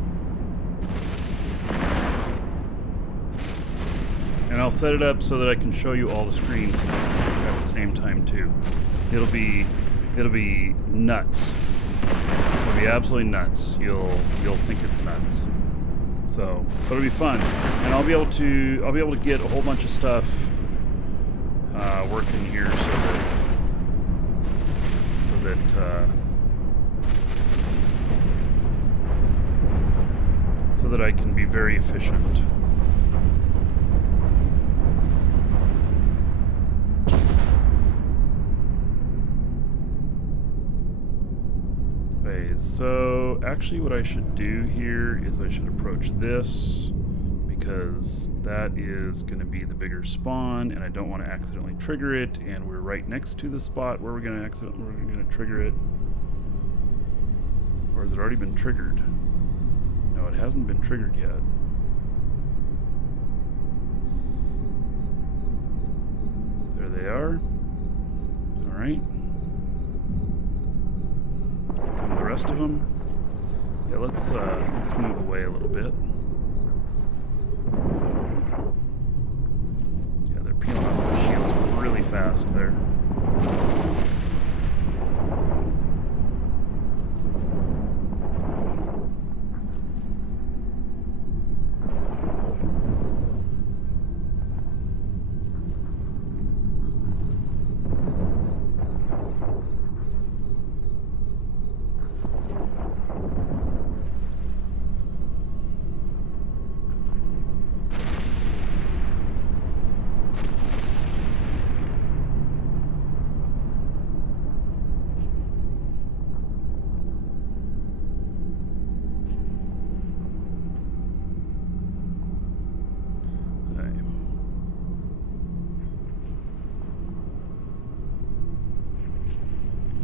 And I'll set it up so that I can show you all the screens at the same time too. It'll be nuts. It'll be absolutely nuts. You'll think it's nuts. So, but it'll be fun, and I'll be able to get a whole bunch of stuff working here so that I can be very efficient. Okay, so actually what I should do here is I should approach this, because that is going to be the bigger spawn, and I don't want to accidentally trigger it, and we're right next to the spot where we're going to trigger it. Or has it already been triggered? No, it hasn't been triggered yet. There they are. All right. Come the rest of them. Yeah, let's move away a little bit. Yeah, they're peeling off the shields really fast there.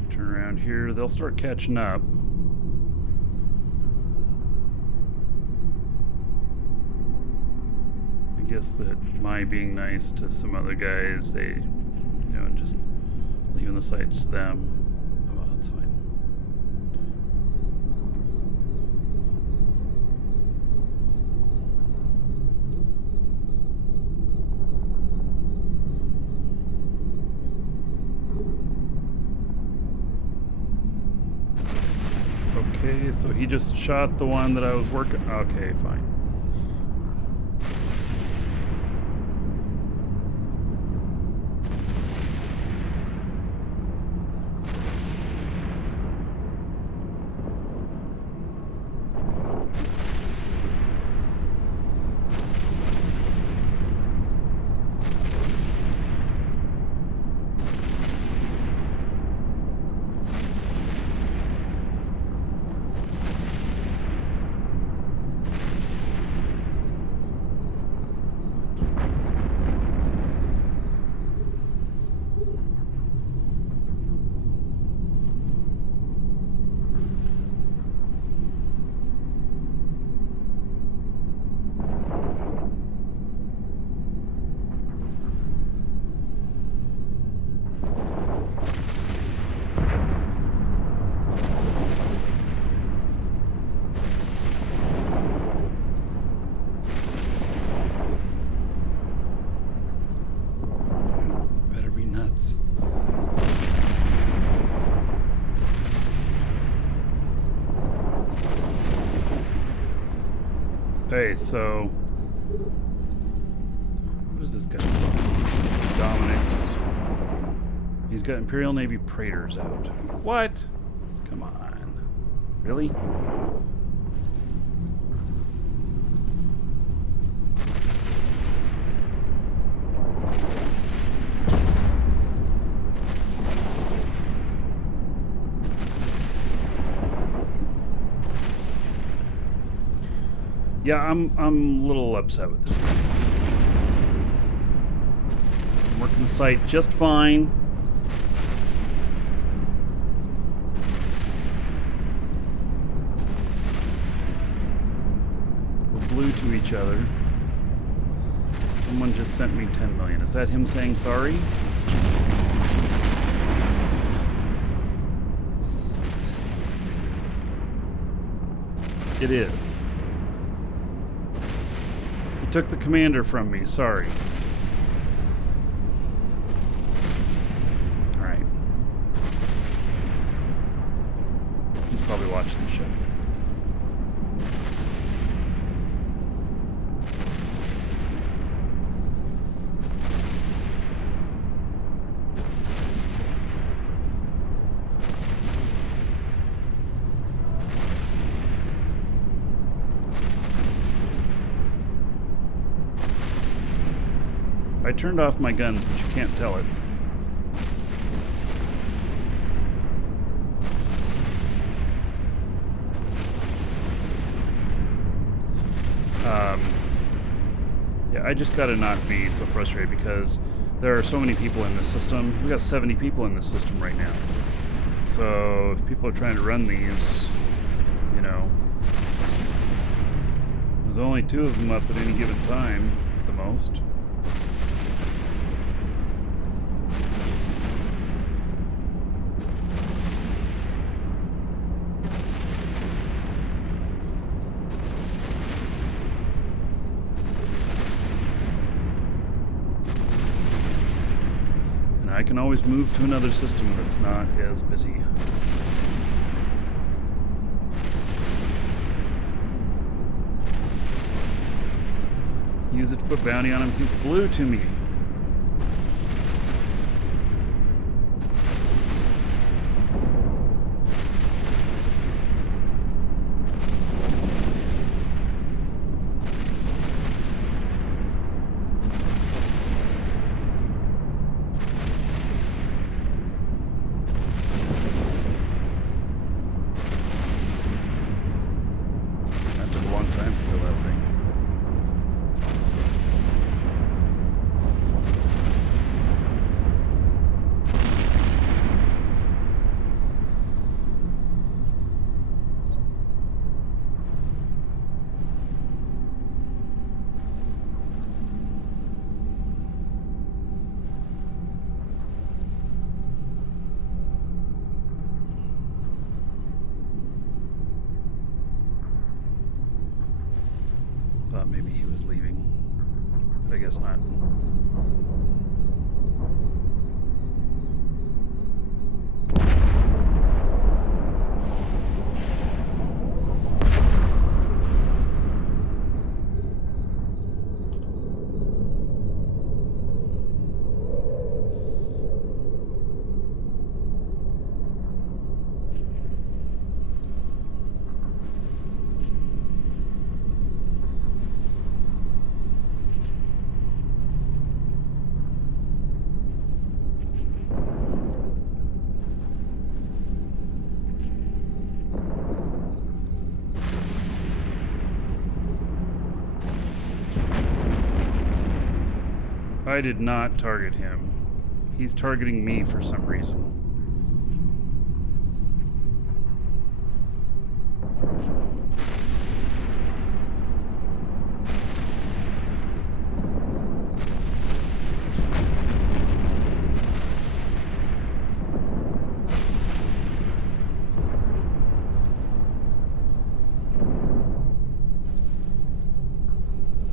Turn around here, they'll start catching up. I guess that my being nice to some other guys, they, just leaving the sights to them. Oh, well, that's fine. Okay, so he just shot the one that I was working. Okay, fine. Okay, so what is this guy from? Dominic's. He's got Imperial Navy Praetors out. What? Come on. Really? Yeah, I'm a little upset with this game. I'm working the site just fine. We're blue to each other. Someone just sent me 10 million. Is that him saying sorry? It is. He took the commander from me, sorry. Alright. He's probably watching the show. I turned off my guns, but you can't tell it. Yeah, I just gotta not be so frustrated because there are so many people in this system. We got 70 people in this system right now. So if people are trying to run these, you know, there's only 2 of them up at any given time, at the most. I can always move to another system that's not as busy. Use it to put bounty on him. He's blue to me. Thought maybe he was leaving, but I guess not. I did not target him. He's targeting me for some reason.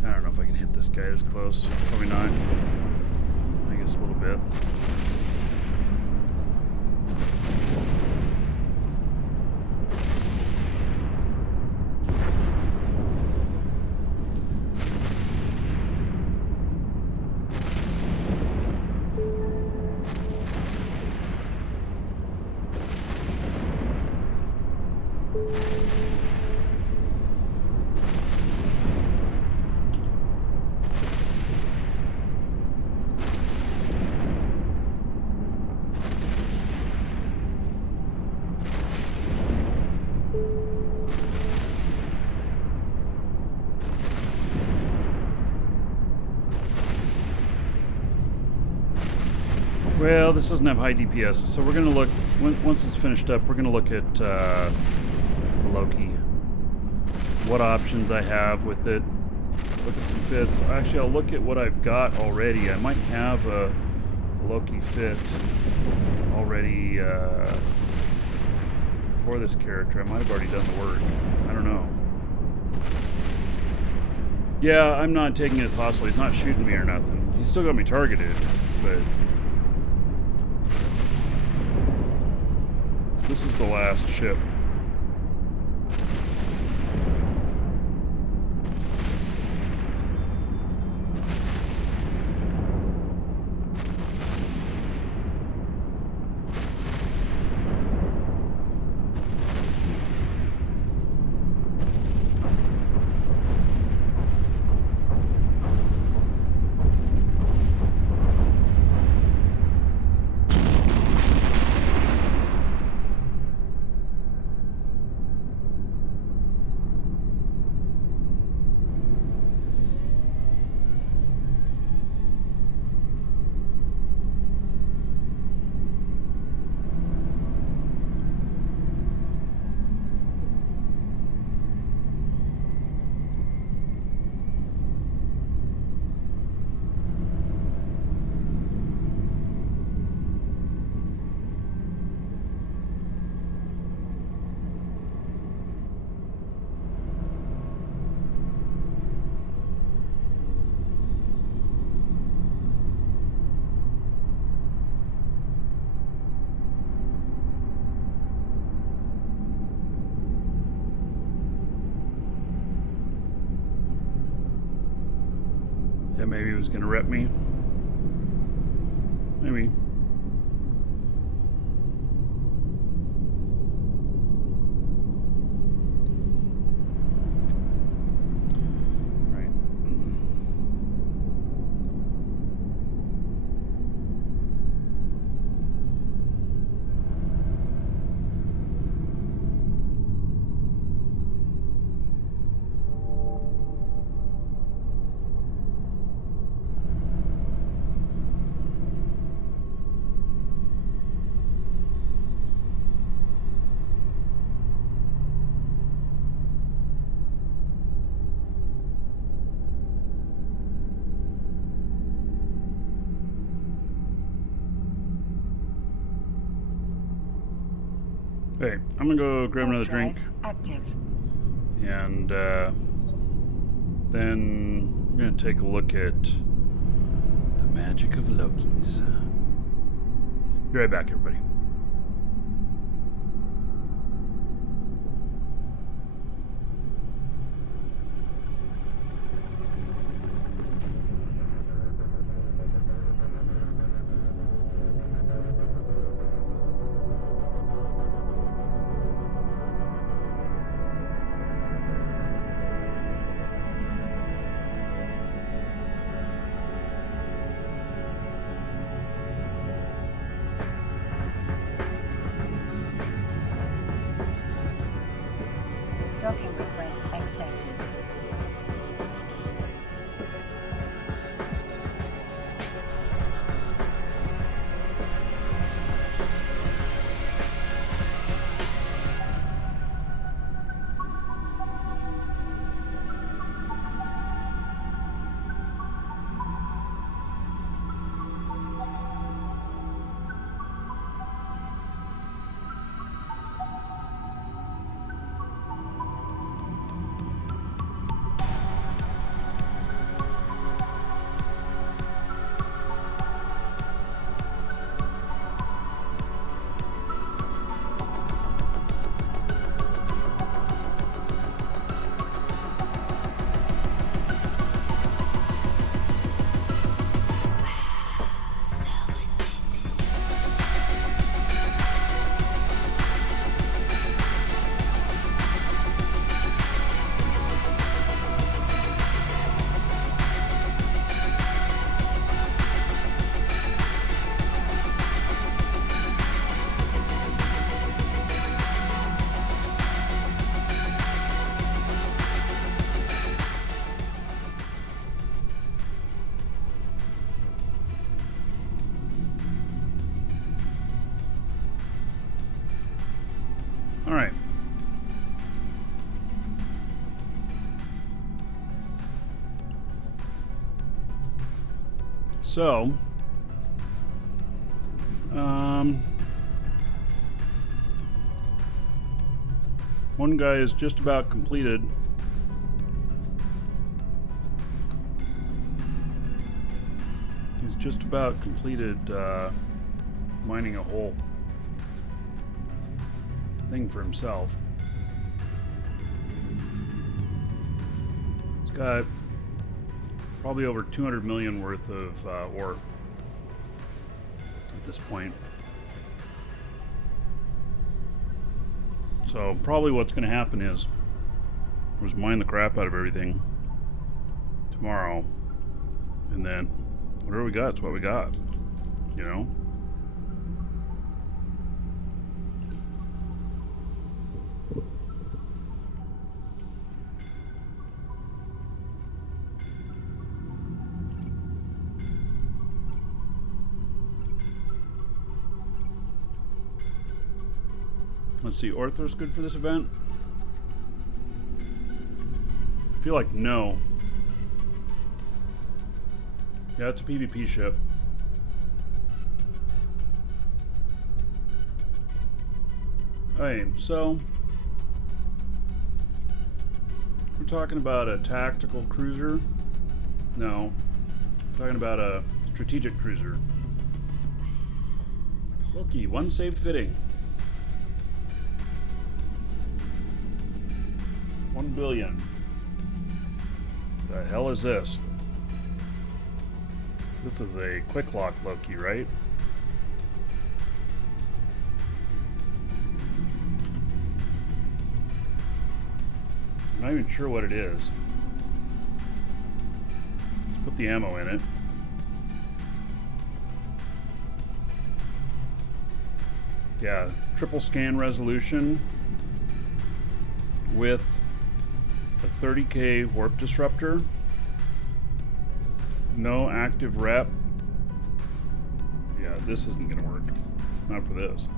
I don't know if I can hit this guy this close. Probably not. I guess a little bit. Well, this doesn't have high DPS, so we're going to look, once it's finished up, we're going to look at Loki. What options I have with it. Look at some fits. Actually, I'll look at what I've got already. I might have a Loki fit already for this character. I might have already done the work. I don't know. Yeah, I'm not taking it as hostile. He's not shooting me or nothing. He's still got me targeted, but... This is the last ship. Yeah, maybe he was gonna rep me. Maybe. Right. Okay, I'm gonna go grab another drink, Active. and then we're gonna take a look at the magic of Loki's. Be right back, everybody. Docking request accepted. So, one guy is just about completed. He's just about completed mining a whole thing for himself. He's got probably over 200 million worth of ore at this point. So probably what's going to happen is just mine the crap out of everything tomorrow, and then whatever we got is what we got, you know? Let's see, Orthos good for this event? I feel like no. Yeah, it's a PvP ship. Okay, so we're talking about a tactical cruiser. No, we're talking about a strategic cruiser. Loki, one saved fitting. 1 billion. The hell is this? This is a quick lock Loki, right? I'm not even sure what it is. Let's put the ammo in it. Yeah, triple scan resolution with a 30k warp disruptor. No active rep. Yeah, this isn't gonna work. Not for this.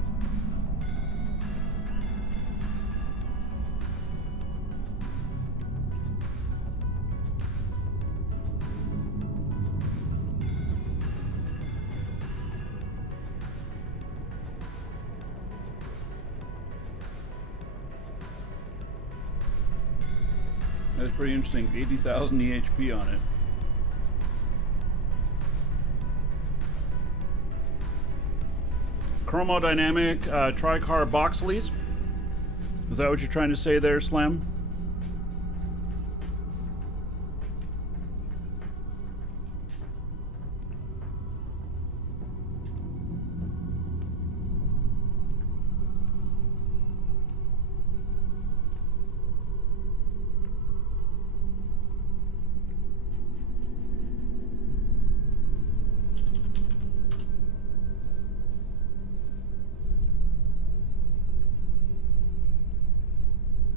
That's pretty interesting. 80,000 EHP on it. Chromodynamic Tricarboxyls. Is that what you're trying to say there, Slam?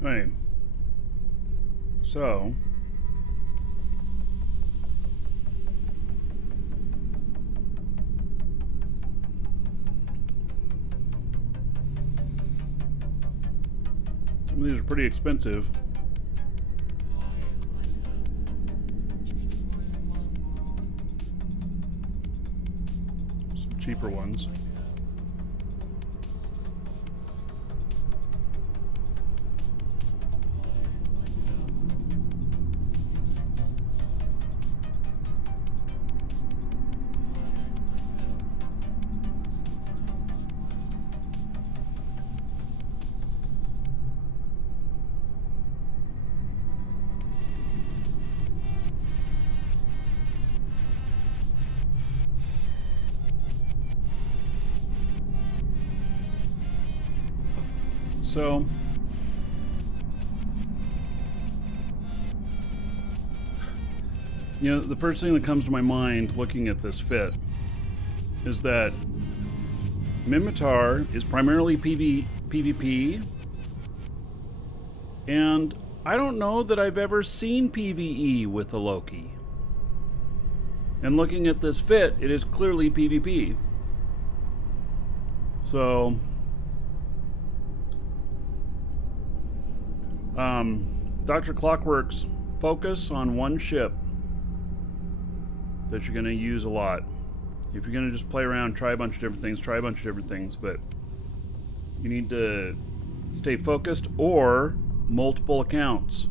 Right. So some of these are pretty expensive. Some cheaper ones. So you know, the first thing that comes to my mind looking at this fit is that Minmatar is primarily PvP, and I don't know that I've ever seen PvE with a Loki. And looking at this fit, it is clearly PvP. So Dr. Clockwork's focus on one ship that you're going to use a lot. If you're going to just play around, try a bunch of different things, but you need to stay focused, or multiple accounts.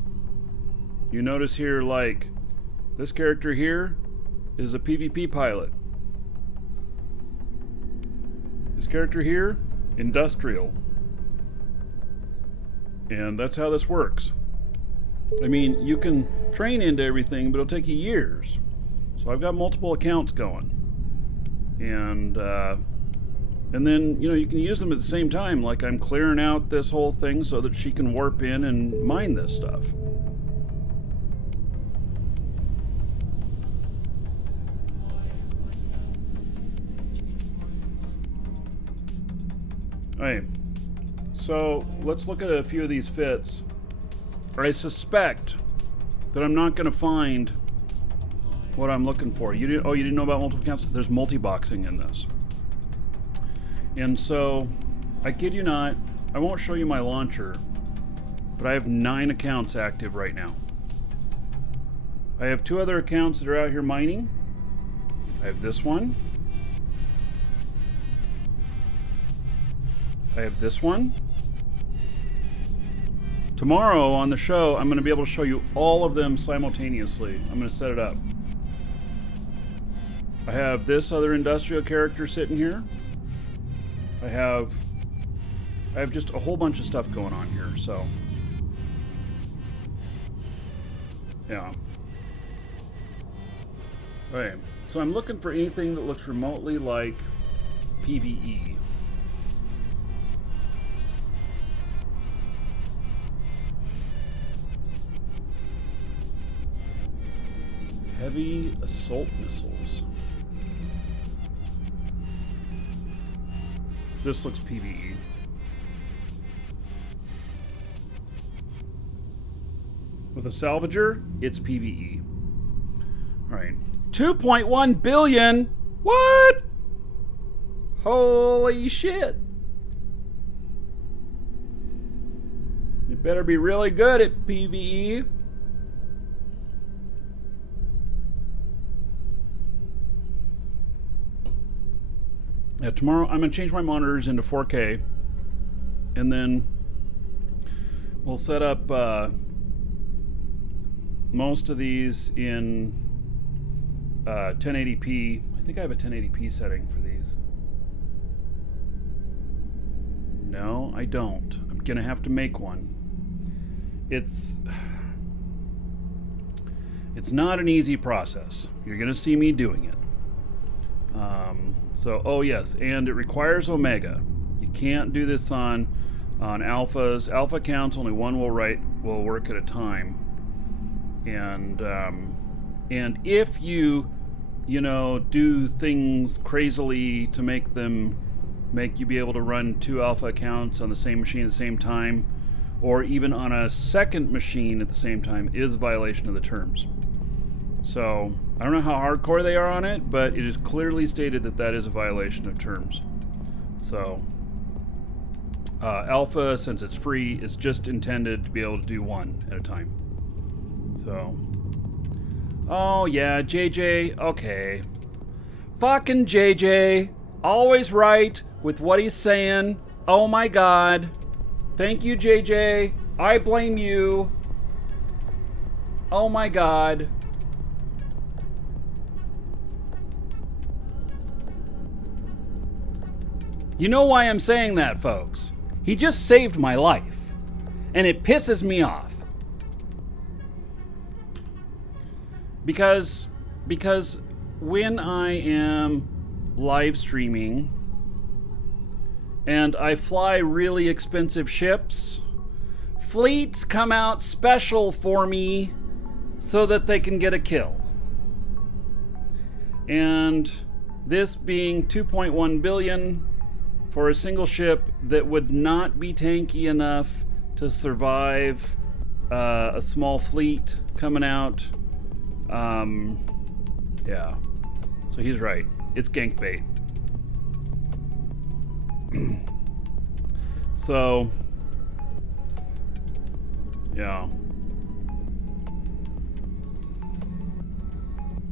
You notice here, like, this character here is a PvP pilot. This character here, industrial. And that's how this works. I mean, you can train into everything, but it'll take you years. So I've got multiple accounts going. And then, you know, you can use them at the same time. Like, I'm clearing out this whole thing so that she can warp in and mine this stuff. Alright, so let's look at a few of these fits. I suspect that I'm not going to find what I'm looking for. You didn't know about multiple accounts? There's multi-boxing in this. And so, I kid you not, I won't show you my launcher, but I have 9 accounts active right now. I have 2 other accounts that are out here mining. I have this one. I have this one. Tomorrow on the show, I'm going to be able to show you all of them simultaneously. I'm going to set it up. I have this other industrial character sitting here. I have just a whole bunch of stuff going on here, so yeah. Okay, so I'm looking for anything that looks remotely like PvE. Heavy assault missiles. This looks PvE. With a salvager, it's PvE. Alright. 2.1 billion? What? Holy shit. You better be really good at PvE. Yeah, tomorrow I'm going to change my monitors into 4K, and then we'll set up most of these in 1080p. I think I have a 1080p setting for these. No, I don't. I'm going to have to make one. It's not an easy process. You're going to see me doing it. So, oh yes, and it requires Omega. You can't do this on alphas. Alpha counts, only one will work at a time. And if you do things crazily to make you be able to run 2 alpha accounts on the same machine at the same time, or even on a second machine at the same time, is a violation of the terms. So, I don't know how hardcore they are on it, but it is clearly stated that that is a violation of terms. So, alpha, since it's free, is just intended to be able to do 1 at a time. So, oh yeah, JJ, okay. Fucking JJ, always right with what he's saying. Oh my god. Thank you, JJ. I blame you. Oh my god. You know why I'm saying that, folks? He just saved my life, and it pisses me off. Because when I am live streaming and I fly really expensive ships, fleets come out special for me so that they can get a kill. And this being 2.1 billion for a single ship that would not be tanky enough to survive a small fleet coming out. Yeah. So he's right. It's gank bait. So, yeah.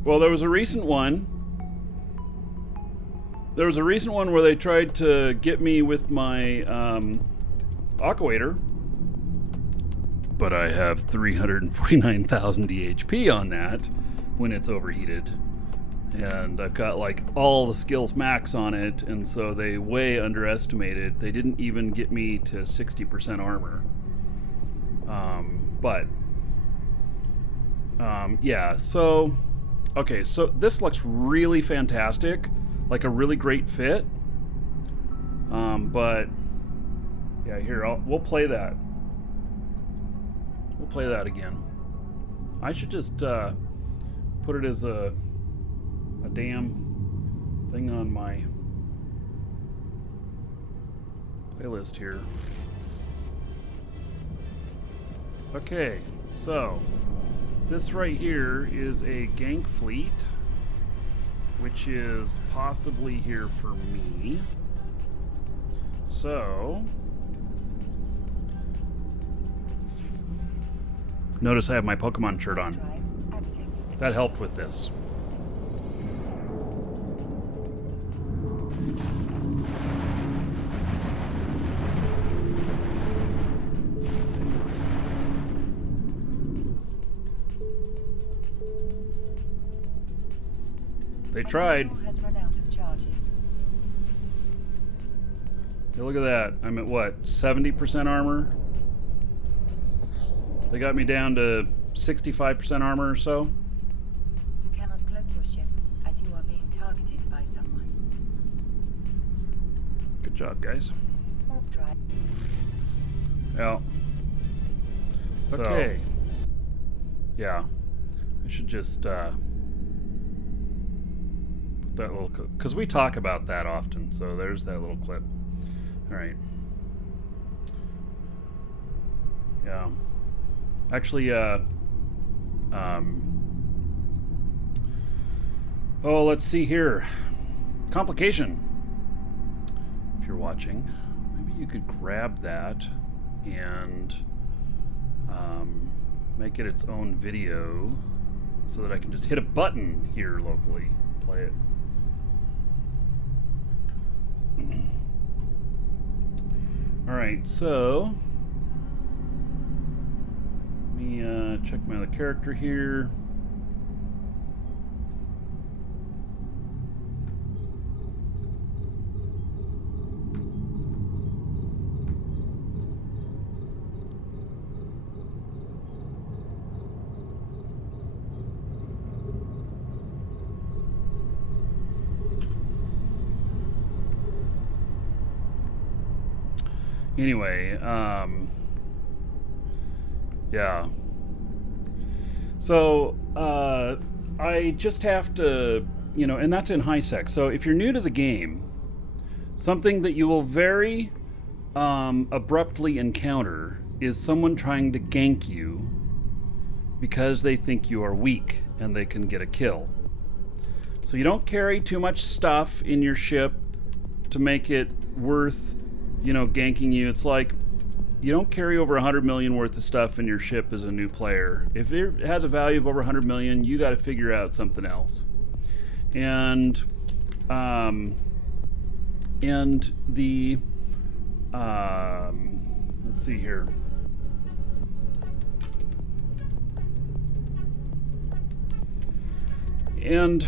Well, there was a recent one. There was a recent one where they tried to get me with my aquator, but I have 349,000 DHP on that when it's overheated. And I've got like all the skills max on it, and so they way underestimated. They didn't even get me to 60% armor. Yeah, so okay, so this looks really fantastic, like a really great fit. But yeah, here we'll play that. We'll play that again. I should just put it as a damn thing on my playlist here. Okay, so this right here is a gank fleet, which is possibly here for me. So notice I have my Pokemon shirt on. That helped with this. They tried. Has run out of charges. Hey, look at that. I'm at what, 70% armor? They got me down to 65% armor or so. You cannot cloak your ship as you are being targeted by someone. Good job, guys. Warp drive. Yeah. So, okay. Yeah. I should just put that little, because we talk about that often. So there's that little clip. All right. Yeah. Actually, oh, let's see here. Complication. If you're watching, maybe you could grab that and make it its own video so that I can just hit a button here locally. Play it. All right, so let me check my other character here. Anyway, yeah. So, I just have to, and that's in high sec. So if you're new to the game, something that you will very abruptly encounter is someone trying to gank you because they think you are weak and they can get a kill. So you don't carry too much stuff in your ship to make it worth ganking you. It's like you don't carry over 100 million worth of stuff in your ship as a new player. If it has a value of over 100 million, you got to figure out something else. And the let's see here. And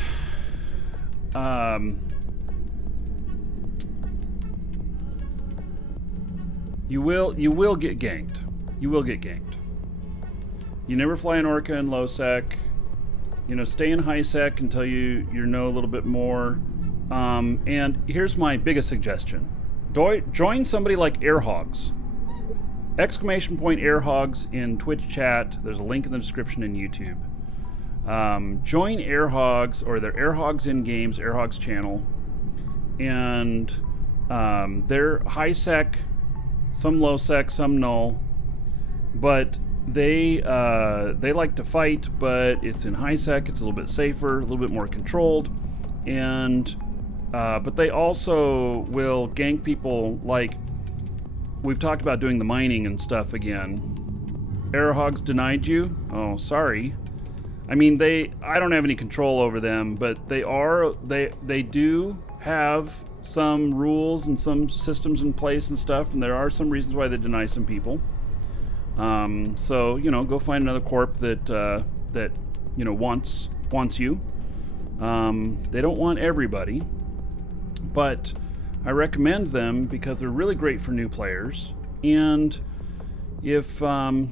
you will get ganked. You will get ganked. You never fly an Orca in low sec. Stay in high sec until you know a little bit more. And here's my biggest suggestion: join somebody like Airhogs. ! Airhogs in Twitch chat. There's a link in the description in YouTube. Join Airhogs or their Airhogs in Games, Airhogs channel, and they're high sec. Some low sec, some null, but they like to fight, but it's in high sec. It's a little bit safer, a little bit more controlled, and but they also will gank people. Like we've talked about doing the mining and stuff again. Aerohogs denied you. Oh, sorry. I mean, I don't have any control over them, but they do have some rules and some systems in place and stuff, and there are some reasons why they deny some people. So, go find another corp that wants you. They don't want everybody, but I recommend them because they're really great for new players. And if and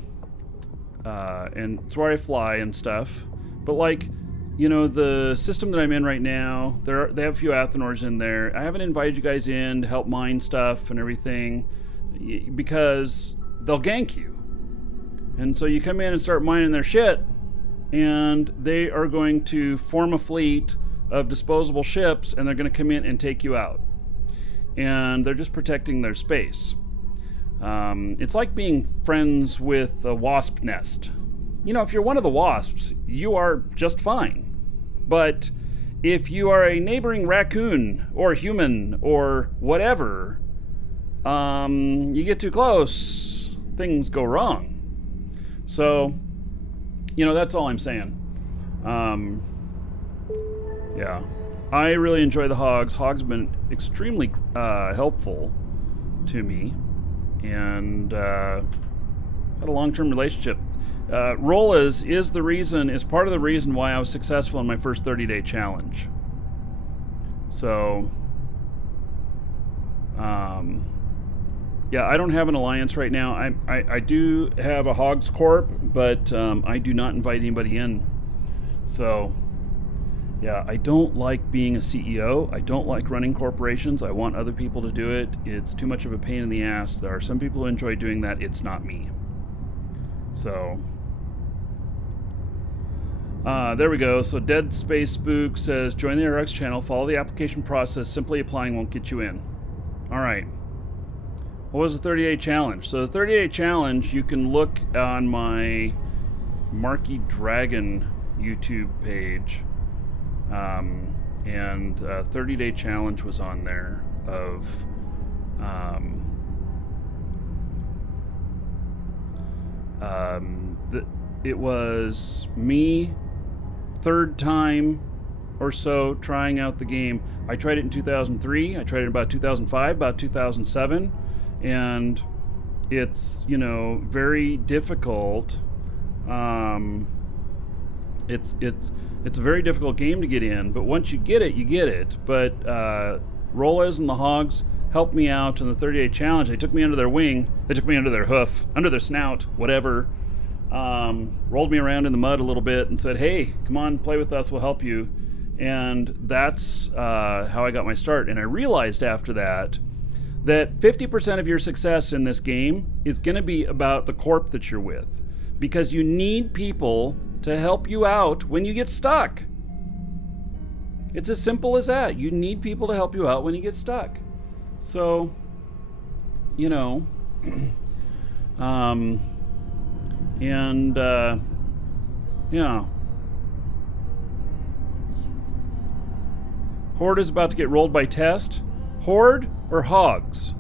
it's where I fly and stuff, but the system that I'm in right now, they have a few Athenors in there. I haven't invited you guys in to help mine stuff and everything because they'll gank you. And so you come in and start mining their shit, and they are going to form a fleet of disposable ships, and they're going to come in and take you out. And they're just protecting their space. It's like being friends with a wasp nest. If you're one of the wasps, you are just fine. But if you are a neighboring raccoon or human or whatever, you get too close, things go wrong. So, that's all I'm saying. Yeah. I really enjoy the hogs. Hogs have been extremely helpful to me. And had a long-term relationship. Rolas is part of the reason why I was successful in my first 30-day challenge. So, yeah, I don't have an alliance right now. I do have a Hogs Corp, but I do not invite anybody in. So, yeah, I don't like being a CEO. I don't like running corporations. I want other people to do it. It's too much of a pain in the ass. There are some people who enjoy doing that. It's not me. So, there we go. So Dead Space Spook says, join the RX channel, follow the application process, simply applying won't get you in. All right. What was the 30-day challenge? So the 30-day challenge, you can look on my Markee Dragon YouTube page. And 30-day challenge was on there of it was me third time or so trying out the game. I tried it in 2003, I tried it in about 2005, about 2007, and it's very difficult. It's a very difficult game to get in, but once you get it, you get it. But Rolas and the Hogs helped me out in the 30-day challenge. They took me under their wing. They took me under their hoof, under their snout, whatever. Rolled me around in the mud a little bit and said, hey, come on, play with us, we'll help you. And that's how I got my start. And I realized after that 50% of your success in this game is going to be about the corp that you're with. Because you need people to help you out when you get stuck. It's as simple as that. You need people to help you out when you get stuck. So, yeah. Horde is about to get rolled by Test. Horde or Hogs?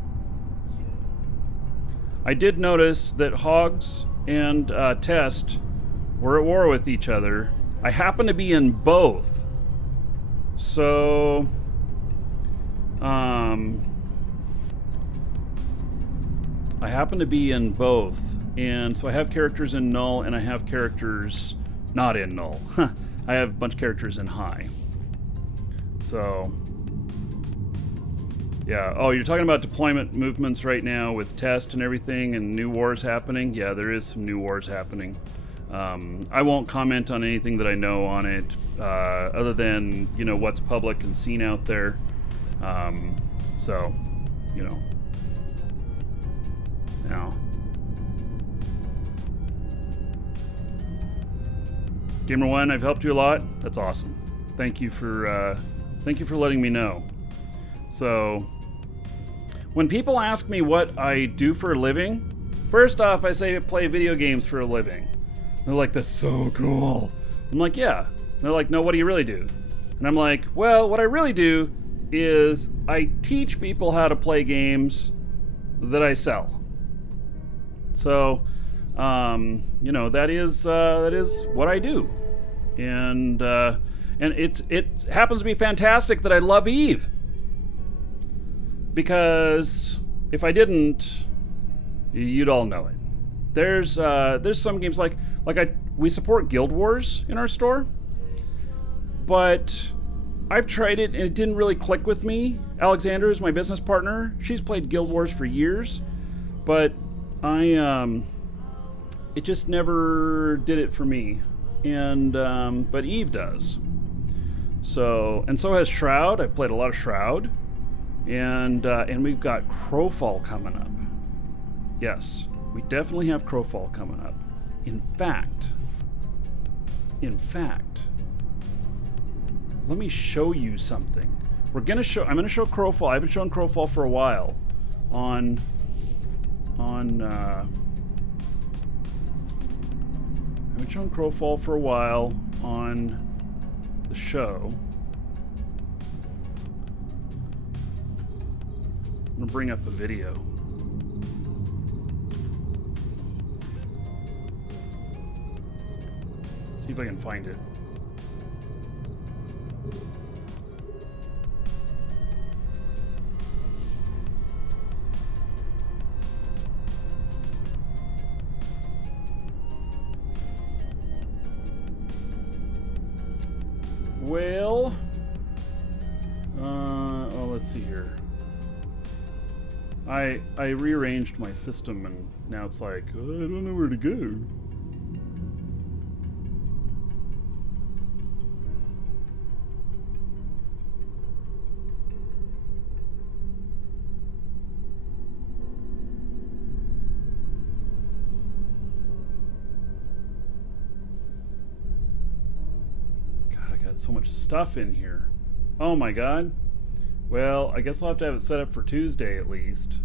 I did notice that Hogs and Test were at war with each other. I happen to be in both. So, I happen to be in both. And so I have characters in null and I have characters not in null. I have a bunch of characters in high. So, yeah. Oh, you're talking about deployment movements right now with Test and everything and new wars happening? Yeah, there is some new wars happening. I won't comment on anything that I know on it, other than, what's public and seen out there. So, now. Gamer One, I've helped you a lot. That's awesome. Thank you for letting me know. So, when people ask me what I do for a living, first off, I say I play video games for a living. They're like, that's so cool. I'm like, yeah. They're like, no, what do you really do? And I'm like, well, what I really do is I teach people how to play games that I sell. So, that is what I do. and it happens to be fantastic that I love Eve, because if I didn't, you'd all know it. There's some games we support Guild Wars in our store, but I've tried it and it didn't really click with me. Alexandra is my business partner. She's played Guild Wars for years, but it just never did it for me. And but Eve does. So has Shroud. I've played a lot of Shroud, and we've got Crowfall coming up. Yes, we definitely have Crowfall coming up. In fact, let me show you something. I'm gonna show Crowfall. I haven't shown Crowfall for a while on I haven't shown Crowfall for a while on the show. I'm gonna bring up a video. See if I can find it. Well, let's see here. I rearranged my system and now it's like, I don't know where to go. So much stuff in here. Oh my god. Well, I guess I'll have to have it set up for Tuesday at least.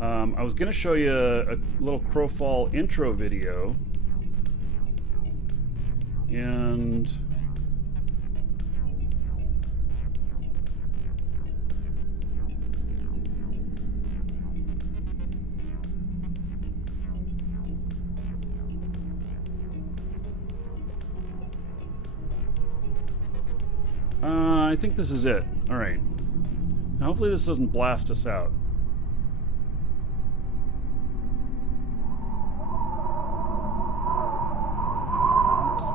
I was gonna show you a little Crowfall intro video, and I think this is it. All right. Now, hopefully this doesn't blast us out. Oops.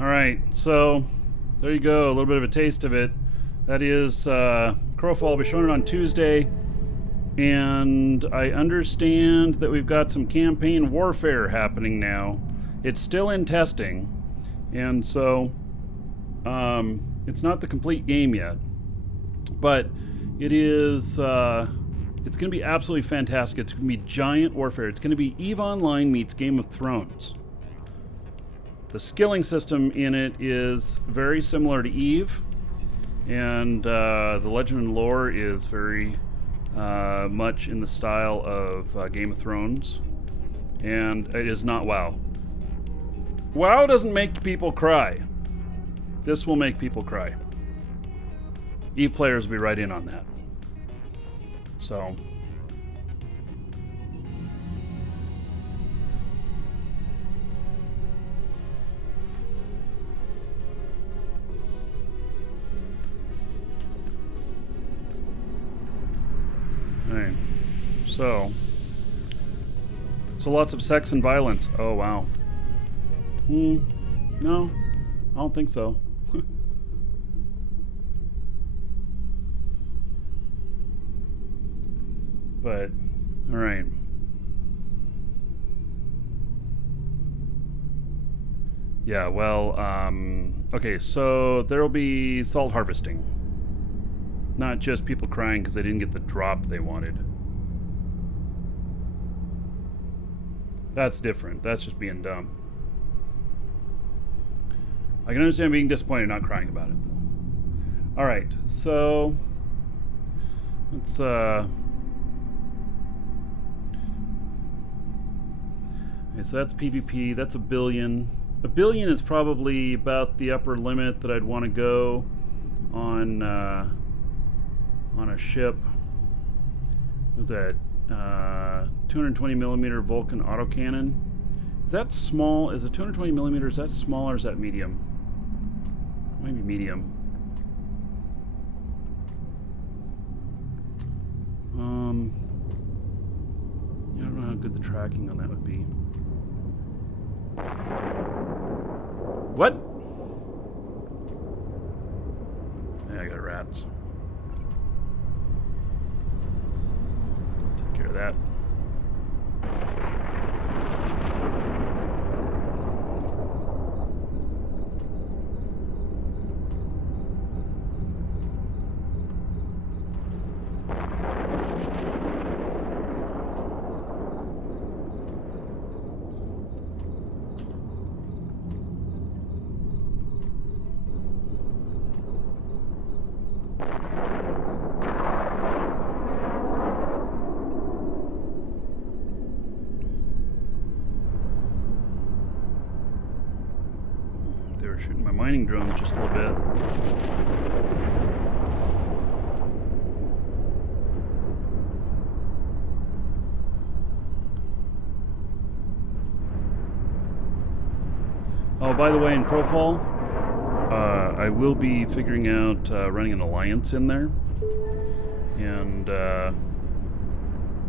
Alright, so there you go, a little bit of a taste of it. That is Crowfall. I'll be showing it on Tuesday. And I understand that we've got some campaign warfare happening now. It's still in testing. And so it's not the complete game yet. But it is... it's going to be absolutely fantastic. It's going to be giant warfare. It's going to be EVE Online meets Game of Thrones. The skilling system in it is very similar to EVE. And the legend and lore is very much in the style of Game of Thrones. And it is not WoW. WoW doesn't make people cry. This will make people cry. EVE players will be right in on that. So... Alright. So lots of sex and violence. Oh, wow. No, I don't think so. But, alright. Yeah, well, okay, so there'll be salt harvesting. Not just people crying because they didn't get the drop they wanted. That's different. That's just being dumb. I can understand being disappointed, not crying about it, though. Alright, so... let's, okay, so that's PvP. That's 1 billion. 1 billion is probably about the upper limit that I'd want to go on a ship. What was that? 220 millimeter Vulcan autocannon. Is that small? Is it 220 millimeters? Is that small or is that medium? Maybe medium. I don't know how good the tracking on that would be. What? Yeah, I got rats. Take care of that. They were shooting my mining drones just a little bit. Oh, by the way, in Crowfall, I will be figuring out running an alliance in there. And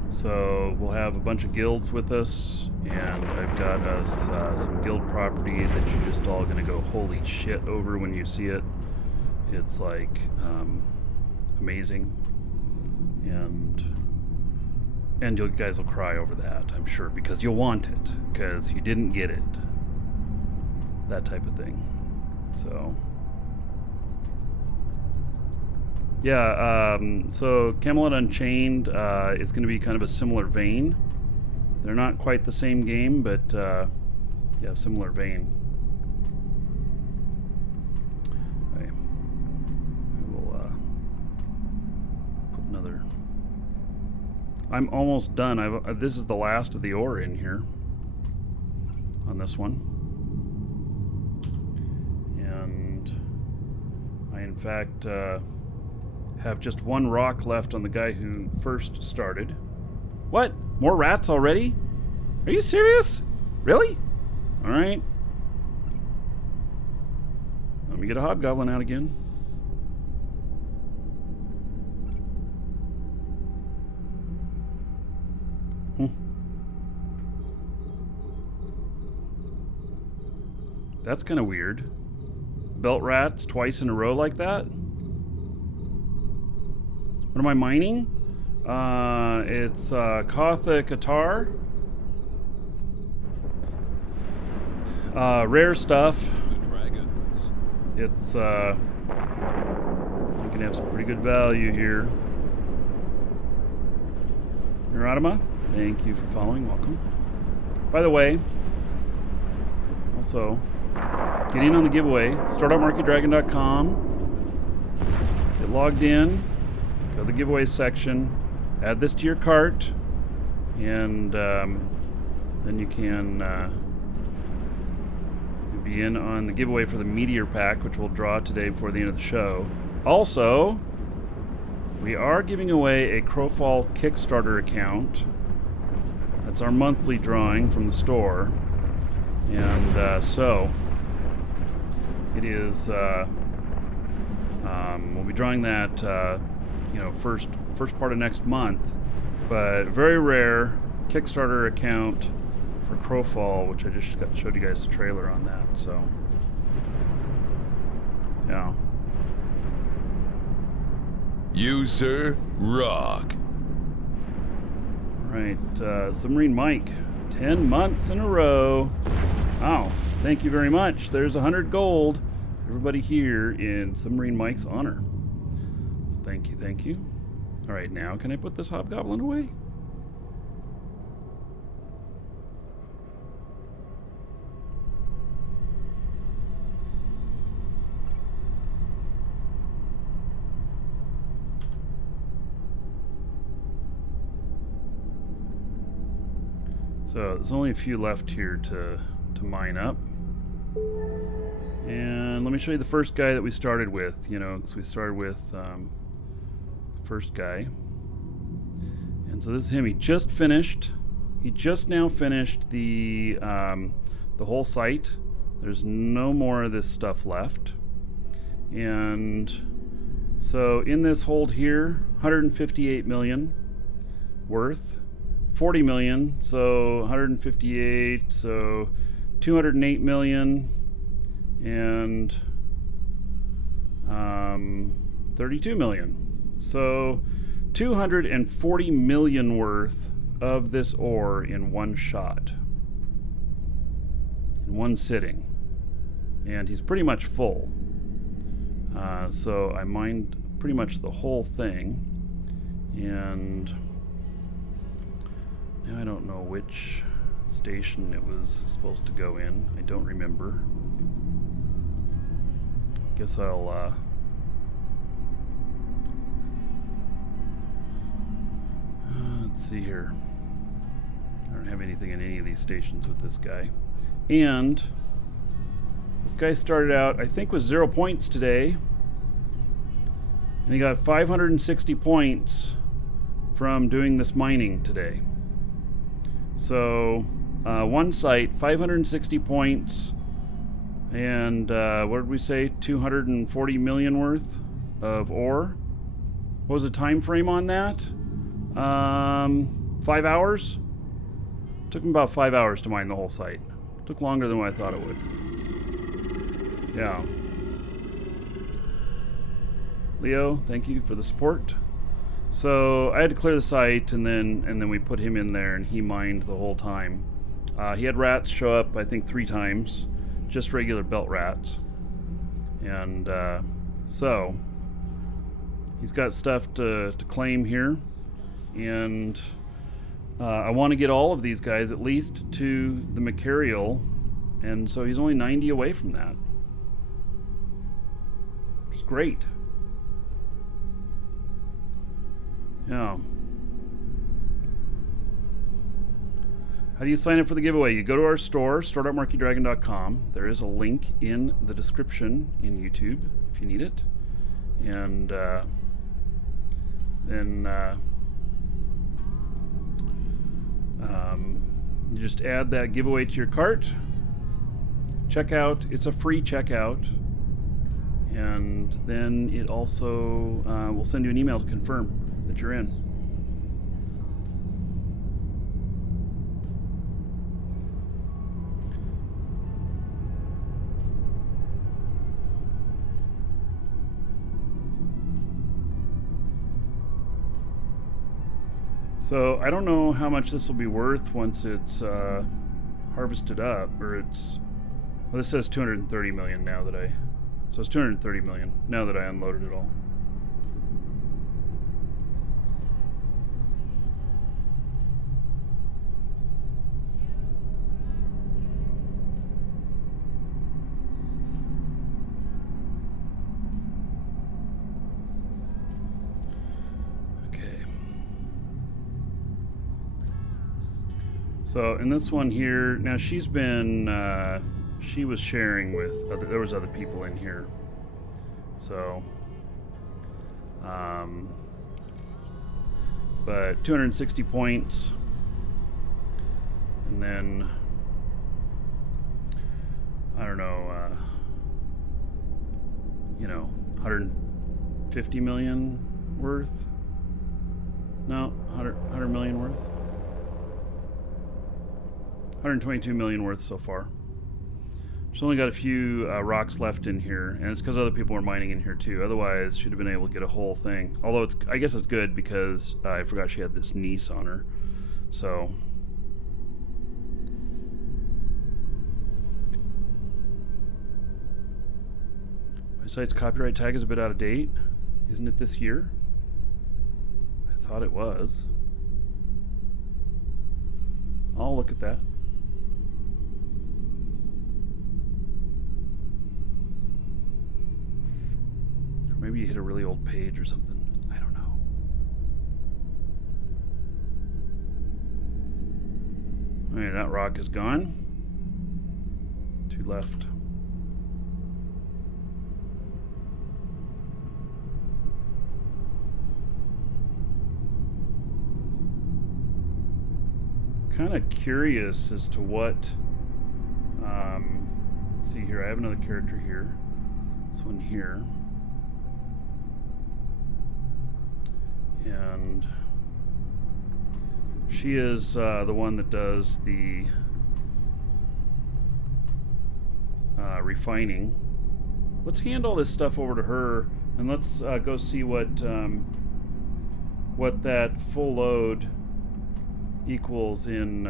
so we'll have a bunch of guilds with us. And I've got us some guild property that you're just all going to go holy shit over when you see it. It's like amazing. And you guys will cry over that, I'm sure, because you'll want it, because you didn't get it. That type of thing. So... yeah, so Camelot Unchained is going to be kind of a similar vein. They're not quite the same game, but yeah, similar vein. Okay. I will put another... I'm almost done. This is the last of the ore in here on this one. And I, in fact, have just one rock left on the guy who first started. What? More rats already? Are you serious? Really? Alright. Let me get a hobgoblin out again. That's kind of weird. Belt rats twice in a row like that? What am I mining? It's Katha Qatar. Rare stuff. The dragons. It's I can have some pretty good value here. Neurotima, thank you for following. Welcome. By the way, also get in on the giveaway. Start at markeedragon.com. Get logged in. Go to the giveaways section. Add this to your cart, and then you can be in on the giveaway for the Meteor Pack, which we'll draw today before the end of the show. Also, we are giving away a Crowfall Kickstarter account. That's our monthly drawing from the store, and so it is. We'll be drawing that, first part of next month, but very rare Kickstarter account for Crowfall, which I just showed you guys the trailer on that. So, yeah. You, sir, rock. All right, Submarine Mike, 10 months in a row. Wow, thank you very much. There's 100 gold. Everybody here in Submarine Mike's honor. So thank you, thank you. All right, now can I put this hobgoblin away? So there's only a few left here to mine up. And let me show you the first guy that we started with, because we started with the first guy. And so this is him. He just now finished the whole site. There's no more of this stuff left. And so in this hold here, 158 million worth. 40 million, so 158, so 208 million, and 32 million. So 240 million worth of this ore in one shot, in one sitting. And he's pretty much full. So I mined pretty much the whole thing, and now I don't know which station it was supposed to go in. I don't remember. Guess I'll let's see here. I don't have anything in any of these stations with this guy. And this guy started out, I think, with 0 points today. And he got 560 points from doing this mining today. So, one site, 560 points, and what did we say? 240 million worth of ore. What was the time frame on that? 5 hours? Took him about 5 hours to mine the whole site. Took longer than what I thought it would. Yeah. Leo, thank you for the support. So I had to clear the site, and then we put him in there, and he mined the whole time. He had rats show up, I think, 3 times, just regular belt rats. And so he's got stuff to claim here, and I want to get all of these guys at least to the Macarial, and so he's only 90 away from that, which is great. Yeah. How do you sign up for the giveaway? You go to our store, store.markeedragon.com. There is a link in the description in YouTube if you need it. And then you just add that giveaway to your cart. Checkout. It's a free checkout. And then it also will send you an email to confirm that you're in. So I don't know how much this will be worth once it's harvested up, or it's. Well, this says 230 million now that I. So it's 230 million now that I unloaded it all. So in this one here, now she's been, she was sharing with, there was other people in here. So, but 260 points. And then, I don't know, 150 million worth? No, 100 million worth? 122 million worth so far. There's only got a few rocks left in here, and it's because other people are mining in here too. Otherwise, should have been able to get a whole thing. Although I guess it's good because I forgot she had this niece on her. So. My site's copyright tag is a bit out of date. Isn't it this year? I thought it was. I'll look at that. Maybe you hit a really old page or something. I don't know. Okay, that rock is gone. 2 left. Kind of curious as to what. Let's see here. I have another character here. This one here. And she is the one that does the refining. Let's hand all this stuff over to her, and let's go see what that full load equals in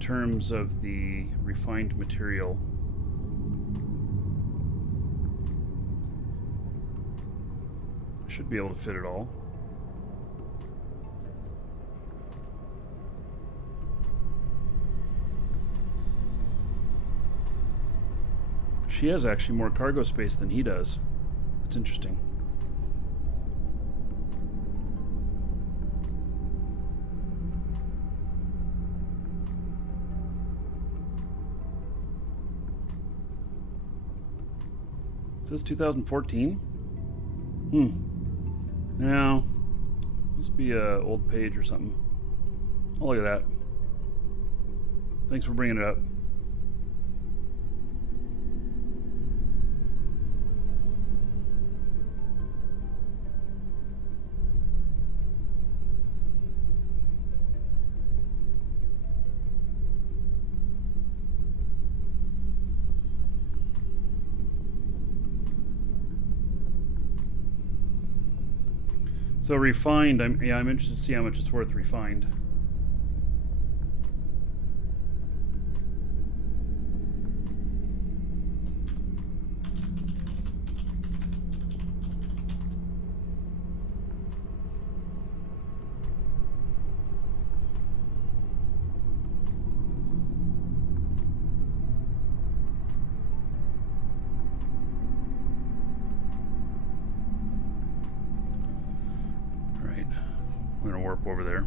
terms of the refined material. Should be able to fit it all. She has actually more cargo space than he does. That's interesting. Is this 2014? No. Must be a old page or something. Oh, look at that. Thanks for bringing it up. So refined, I'm interested to see how much it's worth refined. We're going to warp over there.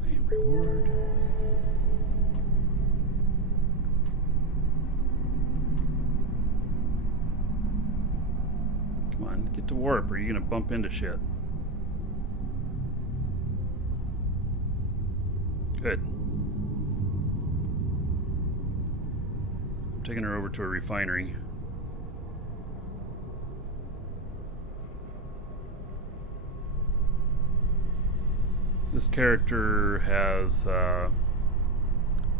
Claim reward. Come on, get to warp or you're going to bump into shit. Good. Taking her over to a refinery. This character has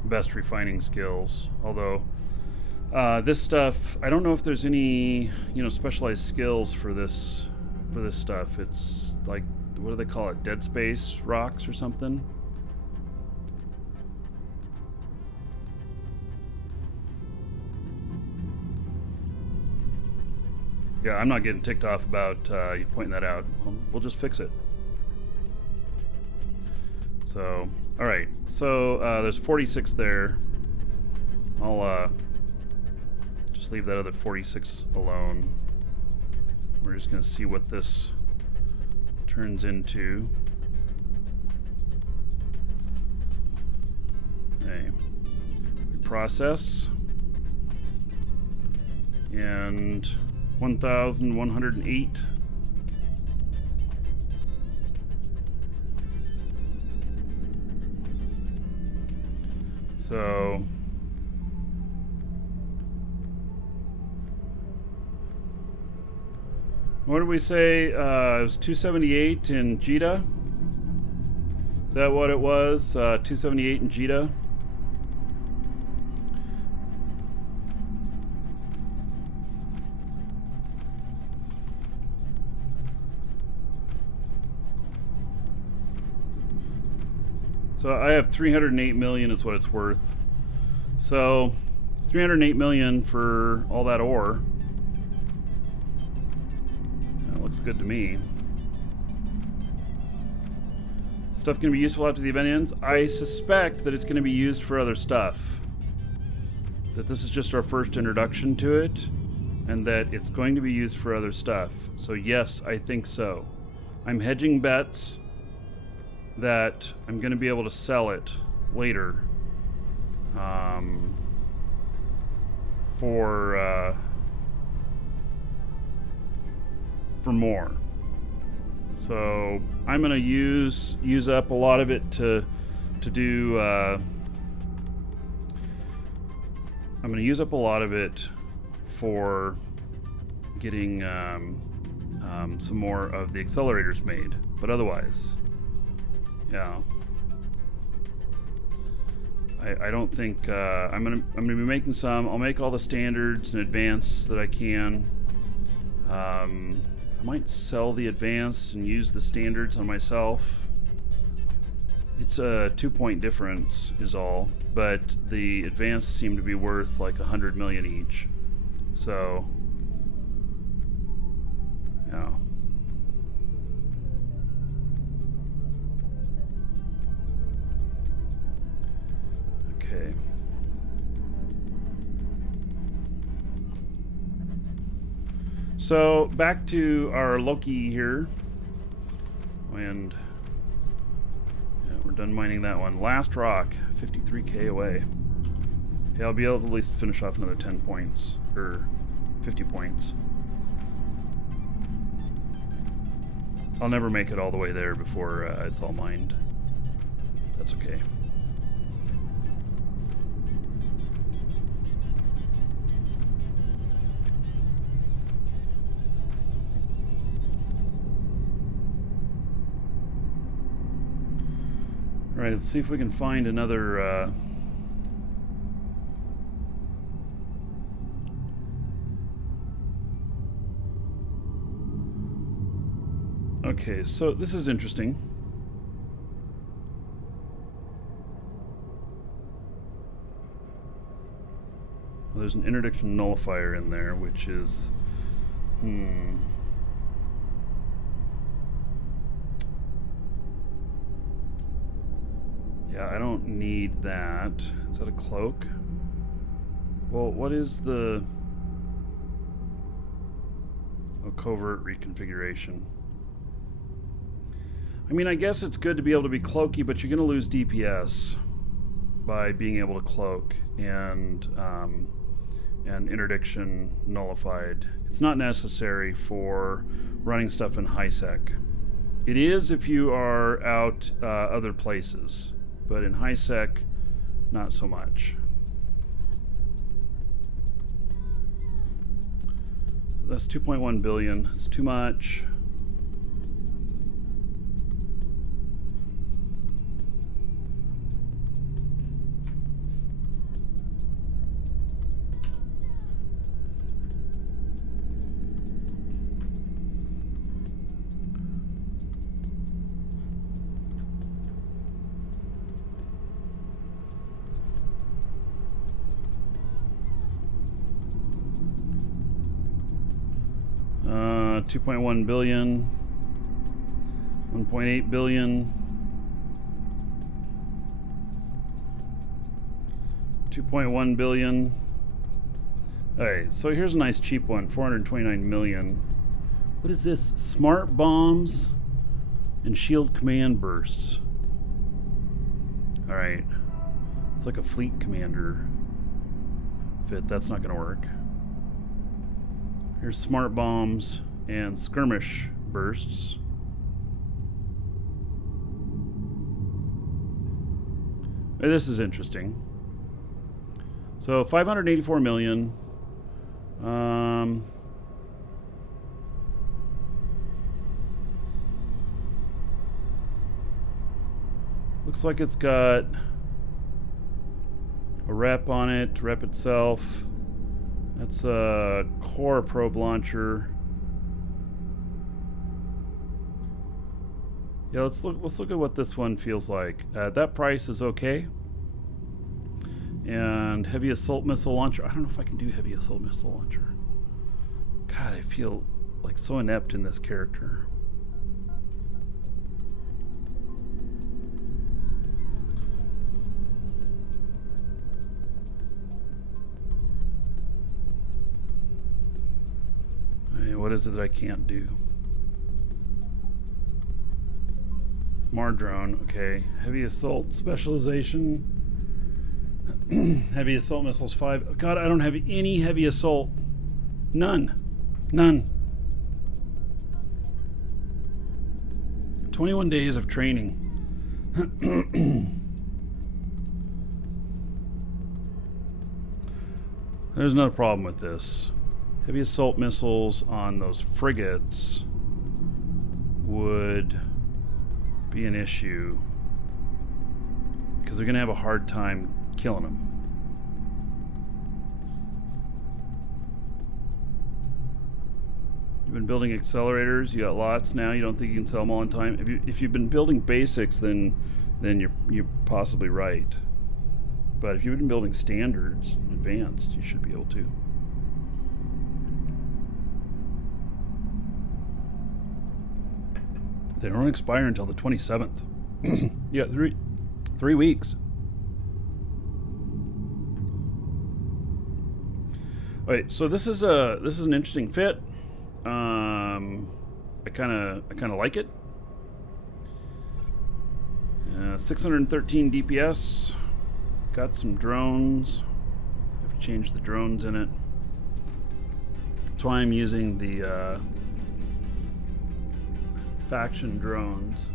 best refining skills, although This stuff, I don't know if there's any, specialized skills for this stuff. It's like, what do they call it? Dead space rocks or something? Yeah, I'm not getting ticked off about you pointing that out. We'll just fix it. So, all right. So there's 46 there. I'll just leave that other 46 alone. We're just going to see what this turns into. Okay. Process. And 1,108. So what did we say? It was 278 in Jita. Is that what it was? 278 in Jita. So I have 308 million is what it's worth. So 308 million for all that ore. That looks good to me. Stuff going to be useful after the event ends? I suspect that it's going to be used for other stuff. That this is just our first introduction to it, and that it's going to be used for other stuff. So yes, I think so. I'm hedging bets that I'm going to be able to sell it later for more. So I'm going to use up a lot of it to do. I'm going to use up a lot of it for getting some more of the accelerators made, but otherwise. Yeah, I don't think I'm gonna be making some. I'll make all the standards and advanced that I can. I might sell the advanced and use the standards on myself. It's a 2-point difference is all, but the advanced seem to be worth like 100 million each. So yeah. Okay. So back to our Loki here, and yeah, we're done mining that one. Last rock, 53k away. Okay, I'll be able to at least finish off another 10 points, or 50 points. I'll never make it all the way there before it's all mined. That's okay. All right, let's see if we can find another okay, so this is interesting. Well, there's an interdiction nullifier in there, which is yeah, I don't need that. Is that a cloak? Well, what is the covert reconfiguration? I mean, I guess it's good to be able to be cloaky, but you're going to lose DPS by being able to cloak and interdiction nullified. It's not necessary for running stuff in high sec. It is if you are out other places, but in high sec, not so much. So that's 2.1 billion. It's too much. 2.1 billion, 1.8 billion, 2.1 billion. Alright, so here's a nice cheap one, 429 million. What is this? Smart bombs and shield command bursts. Alright. It's like a fleet commander fit. That's not going to work. Here's smart bombs and skirmish bursts. Hey, this is interesting. So 584 million. Looks like it's got a rep on it, rep itself. That's a core probe launcher. Yeah, let's look at what this one feels like. That price is okay. And heavy assault missile launcher. I don't know if I can do heavy assault missile launcher. God, I feel like so inept in this character. What is it that I can't do? Mardrone, okay. Heavy assault specialization. Heavy assault missiles 5. God, I don't have any heavy assault. None. 21 days of training. There's no problem with this. Heavy assault missiles on those frigates would be an issue because they're going to have a hard time killing them. You've been building accelerators. You got lots now. You don't think you can sell them all in time. If you've been building basics, then you're possibly right. But if you've been building standards, advanced, you should be able to. They don't expire until the 27th. Yeah, three weeks. All right, so this is an interesting fit. I kind of like it. 613 DPS. Got some drones. Have to change the drones in it. That's why I'm using the faction drones.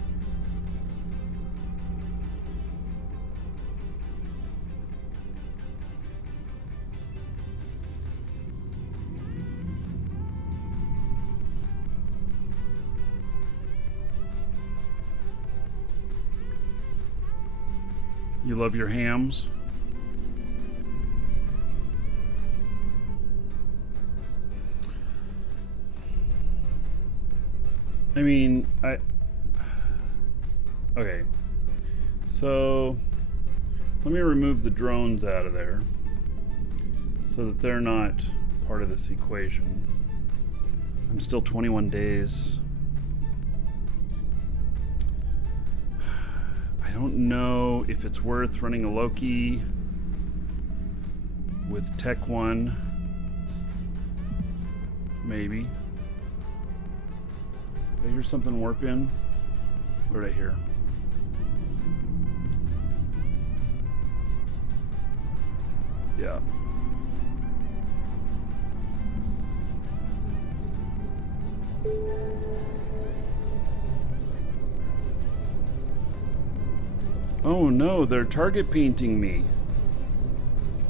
You love your hams? I mean, okay. So, let me remove the drones out of there so that they're not part of this equation. I'm still 21 days. I don't know if it's worth running a Loki with Tech 1. Maybe. Did I hear something warp in? What did I hear? Yeah. Oh no, they're target painting me.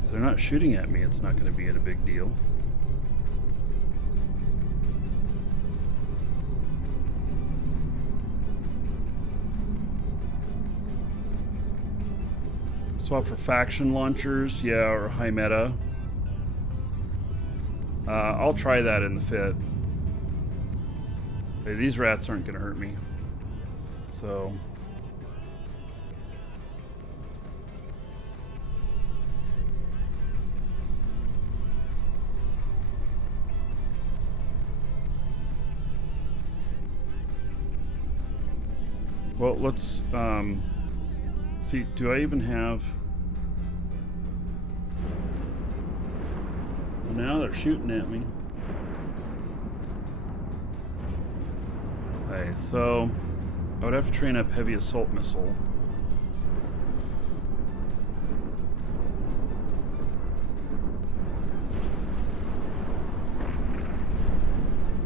So they're not shooting at me, it's not going to be a big deal. Swap for faction launchers, yeah, or high meta. I'll try that in the fit. Okay, these rats aren't going to hurt me. So... So let's see. Do I even have? Now they're shooting at me. Okay, so I would have to train up heavy assault missile.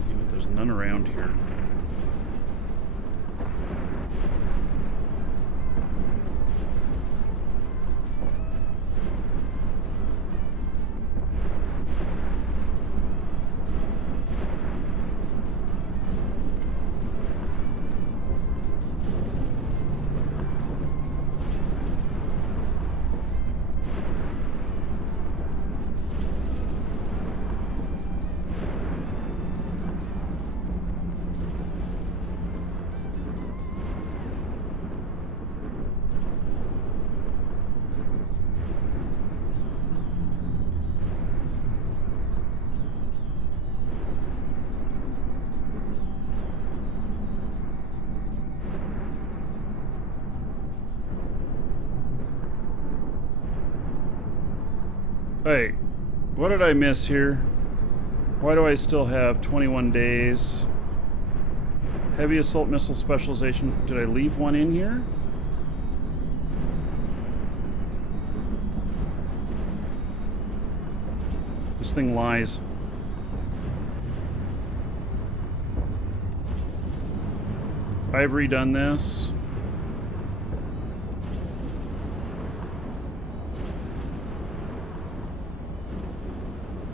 Damn it, there's none around here. Hey, what did I miss here? Why do I still have 21 days? Heavy assault missile specialization. Did I leave one in here? This thing lies. I've redone this.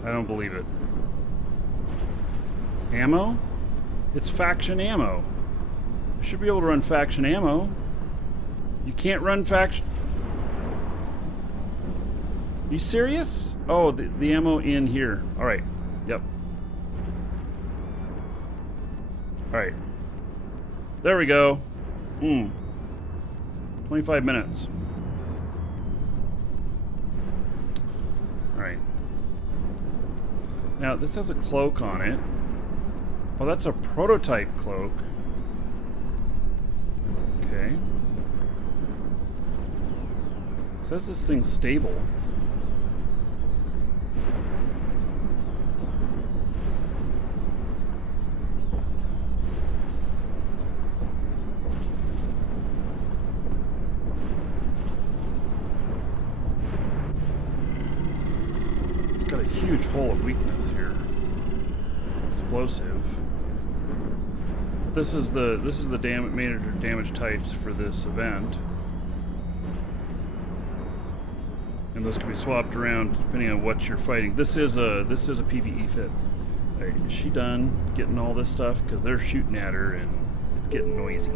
I don't believe it. Ammo? It's faction ammo. I should be able to run faction ammo. You can't run faction... You serious? Oh, the ammo in here. Alright. Yep. Alright. There we go. 25 minutes. Alright. Now, this has a cloak on it. Oh, that's a prototype cloak. Okay. It says this thing's stable. It's got a huge hole of weakness here. Explosive. This is the major damage types for this event. And those can be swapped around depending on what you're fighting. This is a PvE fit. Alright, is she done getting all this stuff? Because they're shooting at her and it's getting noisy.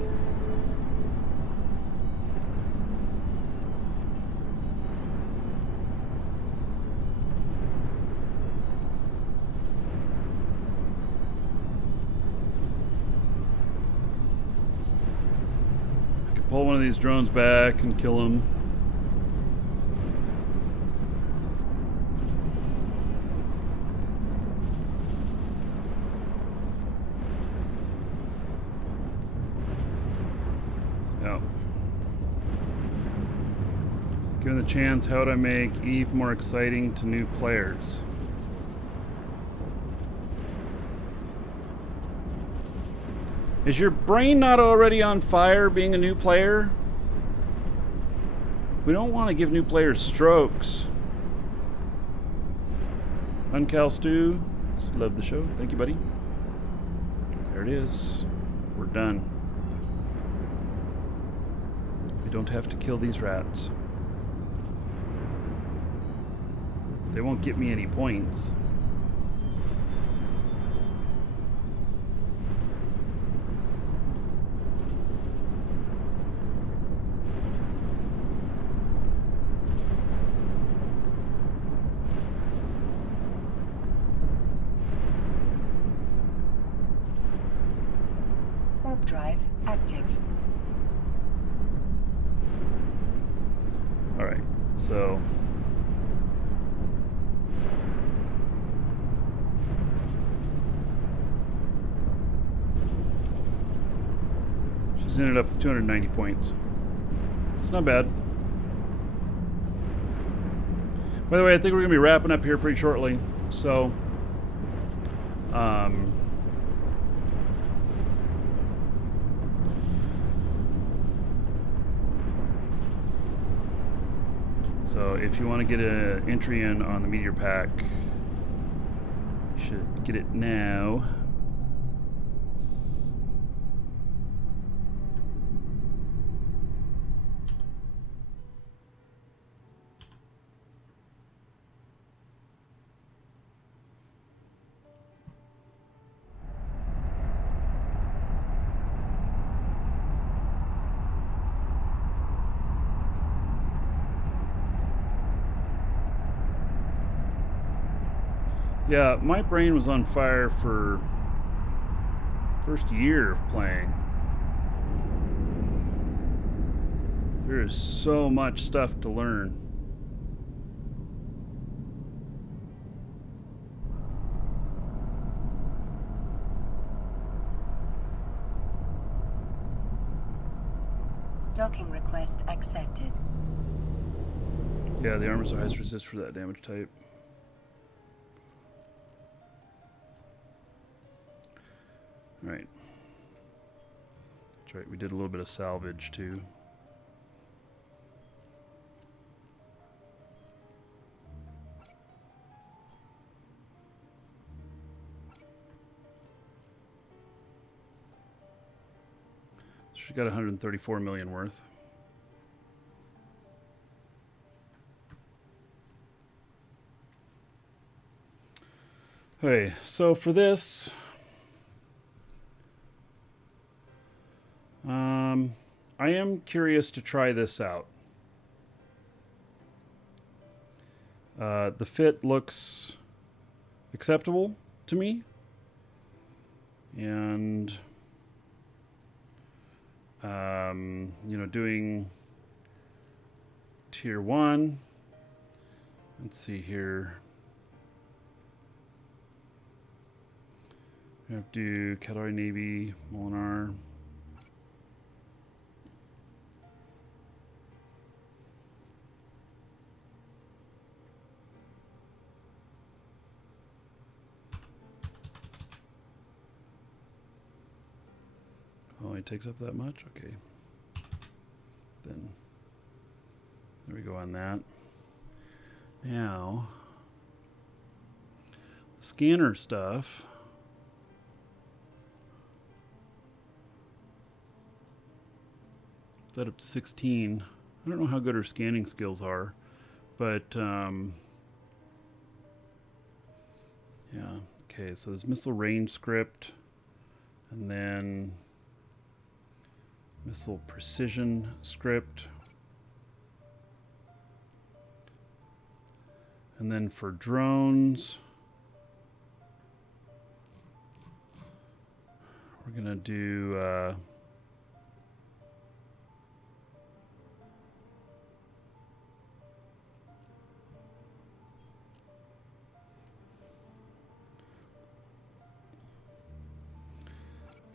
Pull one of these drones back and kill him. Yeah. Given the chance, how would I make EVE more exciting to new players? Is your brain not already on fire being a new player? We don't want to give new players strokes. Uncal Stew, love the show. Thank you, buddy. There it is. We're done. We don't have to kill these rats. They won't get me any points. Warp drive active. All right, so she's He's ended up with 290 points. It's not bad. By the way, I think we're going to be wrapping up here pretty shortly. So, so if you want to get an entry in on the Meteor Pack, you should get it now. Yeah, my brain was on fire for first year of playing. There is so much stuff to learn. Docking request accepted. Yeah, the armors are highest resist for that damage type. Right. That's right, we did a little bit of salvage too. She got 134 million worth. Okay, so for this, I am curious to try this out. The fit looks acceptable to me, and you know, doing tier 1. Let's see here. We have to do Category Navy, Molinar. Oh, it takes up that much? Okay. Then there we go on that. Now, the scanner stuff. That up to 16. I don't know how good her scanning skills are, but yeah. Okay, so there's missile range script, and then missile precision script, and then for drones, we're gonna do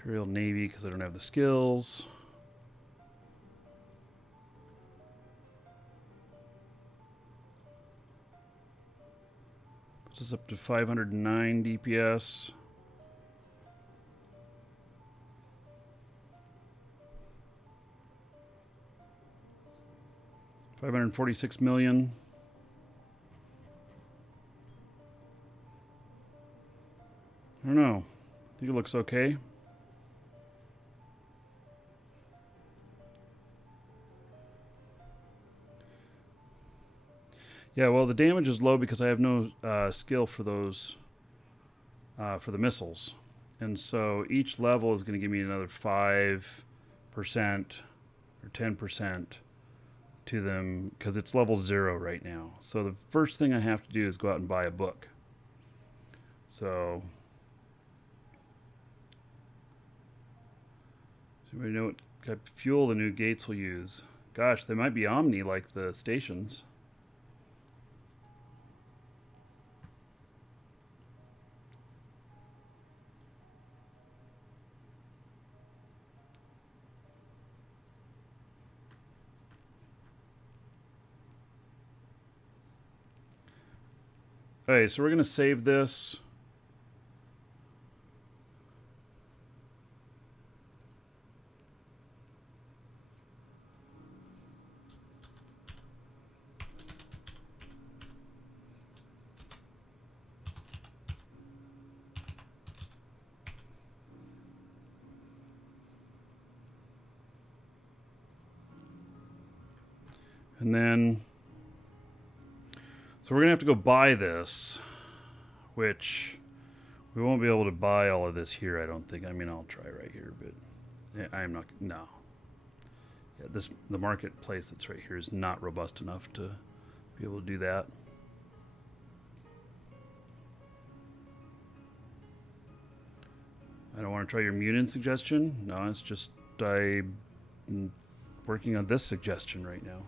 Imperial Navy because I don't have the skills. Puts us up to 509 DPS. $546 million. I don't know. I think it looks okay. Yeah, well, the damage is low because I have no skill for those, for the missiles. And so each level is going to give me another 5% or 10% to them because it's level 0 right now. So the first thing I have to do is go out and buy a book. So, does anybody know what type of fuel the new gates will use? Gosh, they might be Omni like the stations. Okay, so we're going to save this. And then, so we're going to have to go buy this, which we won't be able to buy all of this here, I don't think. I mean, I'll try right here, but I'm not, no. Yeah, the marketplace that's right here is not robust enough to be able to do that. I don't want to try your mutant suggestion. No, it's just I'm working on this suggestion right now.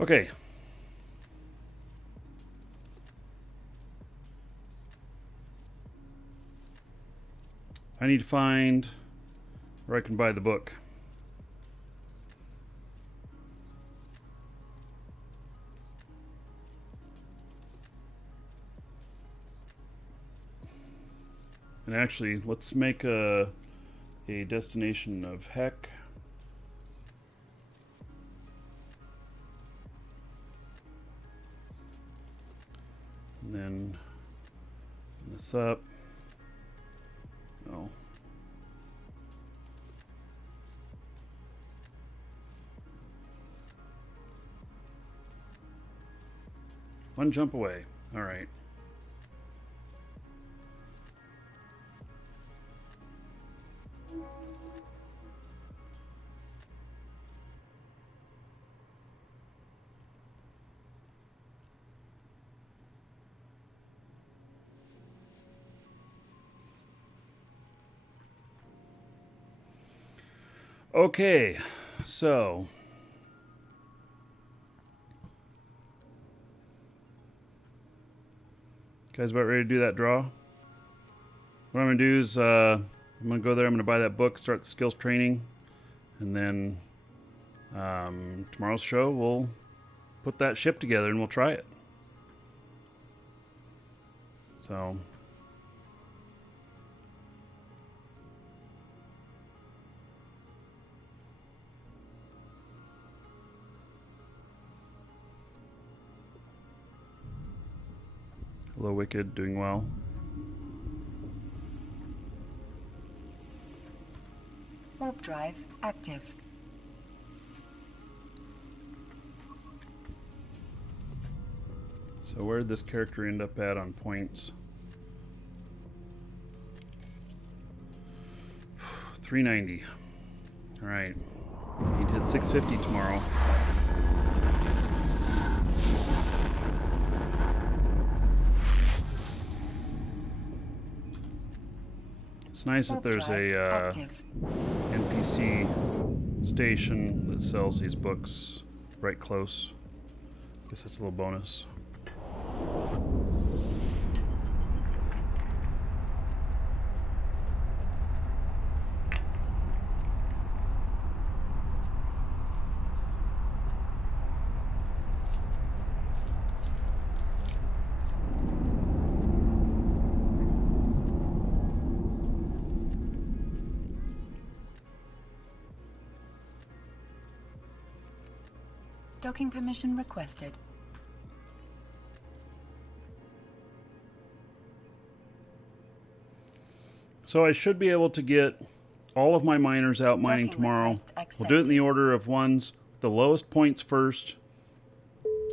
Okay. I need to find where I can buy the book. And actually, let's make a destination of heck. And then this up. No. One jump away. All right. Okay, so guys about ready to do that draw? What I'm gonna do is I'm gonna go there, I'm gonna buy that book, start the skills training, and then tomorrow's show we'll put that ship together and we'll try it. So hello, Wicked, doing well. Warp drive active. So where did this character end up at on points? 390. All right, need to hit 650 tomorrow. It's nice that there's a NPC station that sells these books right close. Guess that's a little bonus. Docking permission requested. So I should be able to get all of my miners out mining Docking tomorrow. request We'll do it in the accepted. order of ones, the lowest points first.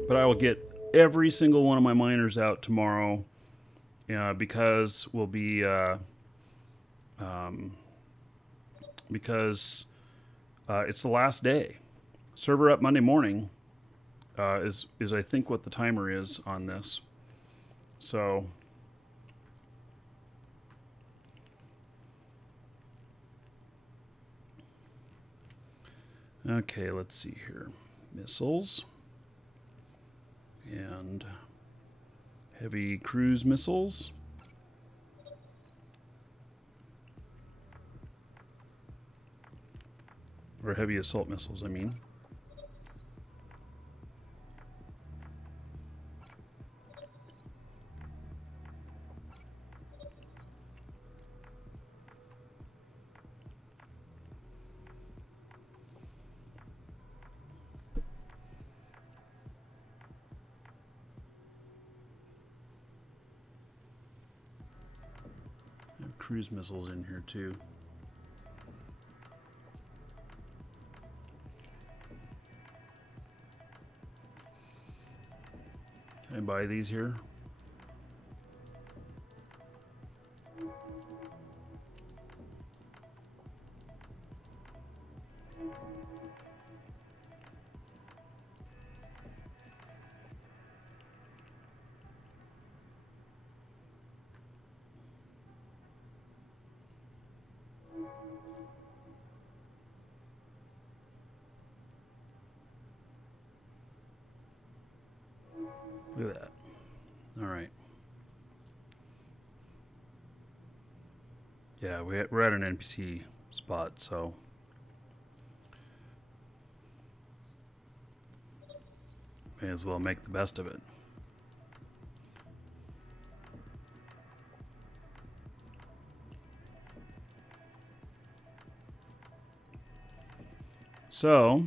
But I will get every single one of my miners out tomorrow because we'll be because it's the last day. Server up Monday morning is I think what the timer is on this. So okay, let's see here. Missiles and heavy cruise missiles. Or heavy assault missiles, I mean. I have cruise missiles in here too. Can I buy these here? Look at that. All right. Yeah, we're at an NPC spot, so may as well make the best of it. So,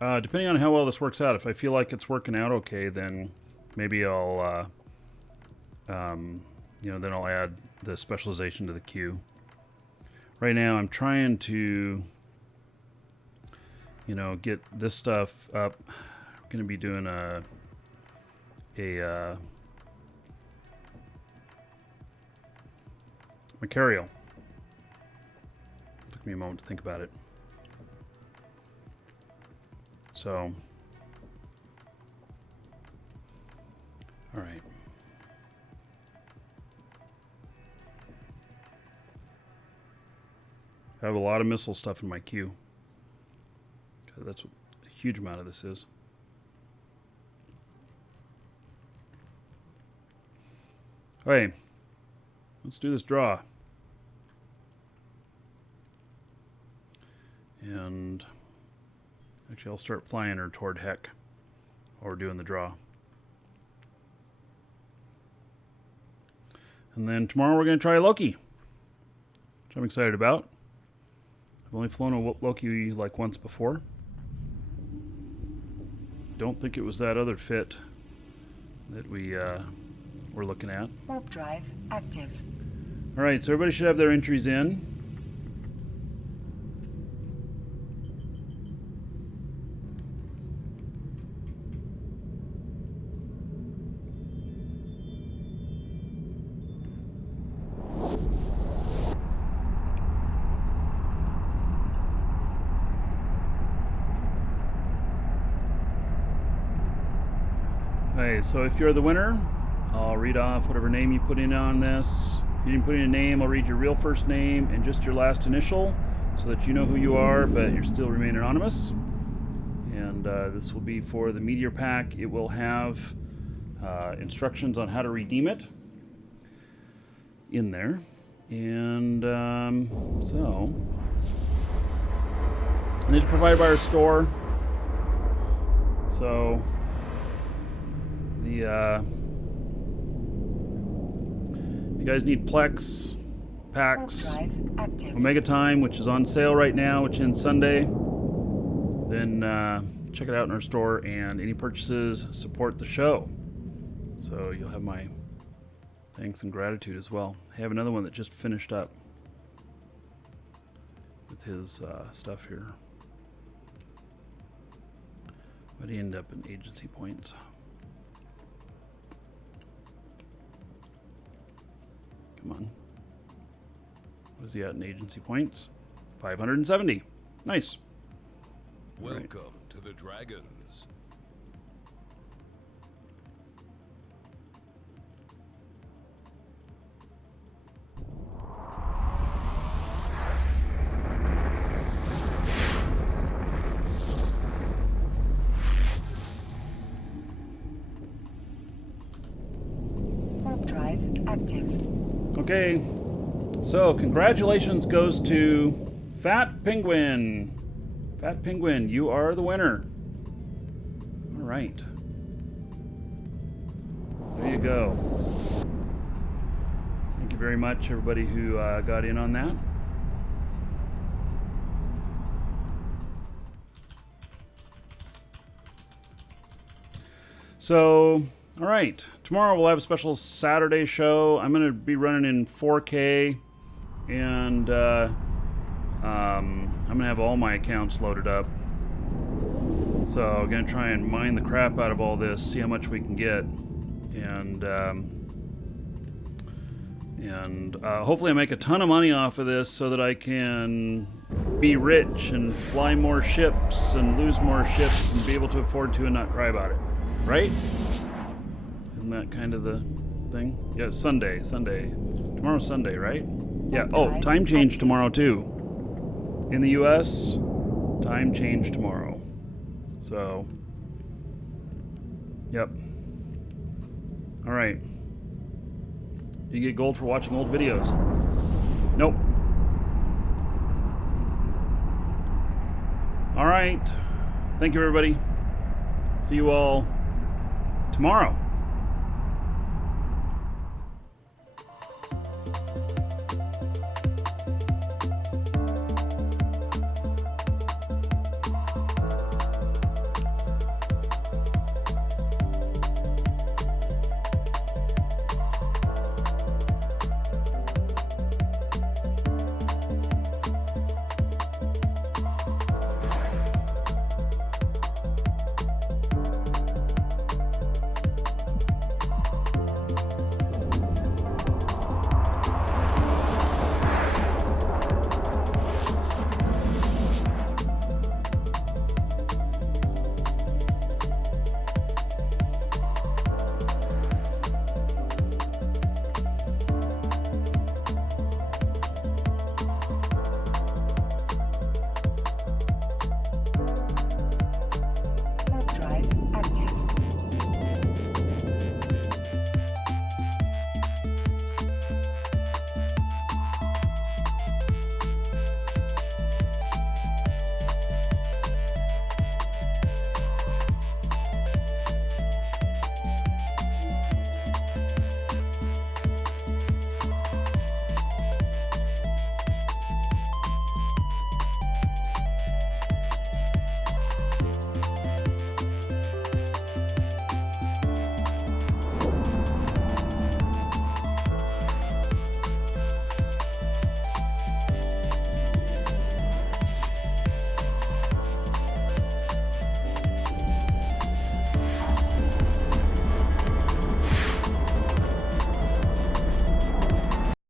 depending on how well this works out, if I feel like it's working out okay, then maybe I'll, then I'll add the specialization to the queue. Right now, I'm trying to, get this stuff up. I'm going to be doing a Mercurial. Took me a moment to think about it. So, all right. I have a lot of missile stuff in my queue. That's what a huge amount of this is. Okay, let's do this draw. And actually, I'll start flying her toward Heck while we're doing the draw. And then tomorrow we're going to try Loki, which I'm excited about. I've only flown a Loki like once before. Don't think it was that other fit that we were looking at. Warp drive active. All right, so everybody should have their entries in. Okay, so if you're the winner, I'll read off whatever name you put in on this. If you didn't put in a name, I'll read your real first name and just your last initial so that you know who you are, but you still remain anonymous. And this will be for the Meteor Pack. It will have instructions on how to redeem it in there. And and these are provided by our store. So if you guys need Plex, packs, Omega Time, which is on sale right now, which ends Sunday, then check it out in our store, and any purchases support the show. So you'll have my thanks and gratitude as well. I have another one that just finished up with his stuff here. But he ended up in agency points. Come on. What is he at in agency points? 570. Nice. Welcome to the Dragons. Warp drive active. Okay, so congratulations goes to Fat Fat Penguin. Fat Penguin, you are the winner. All right. So there you go. Thank you very much, everybody who got in on that. So, all right. Tomorrow we'll have a special Saturday show. I'm going to be running in 4K, and I'm going to have all my accounts loaded up. So I'm going to try and mine the crap out of all this, see how much we can get, and hopefully I make a ton of money off of this so that I can be rich and fly more ships and lose more ships and be able to afford to and not cry about it. Right? Isn't that kind of the thing? Yeah, Sunday. Tomorrow's Sunday, right? Yeah. Oh, time change tomorrow too. In the US, time change tomorrow. So, yep. All right. You get gold for watching old videos. Nope. All right. Thank you, everybody. See you all tomorrow.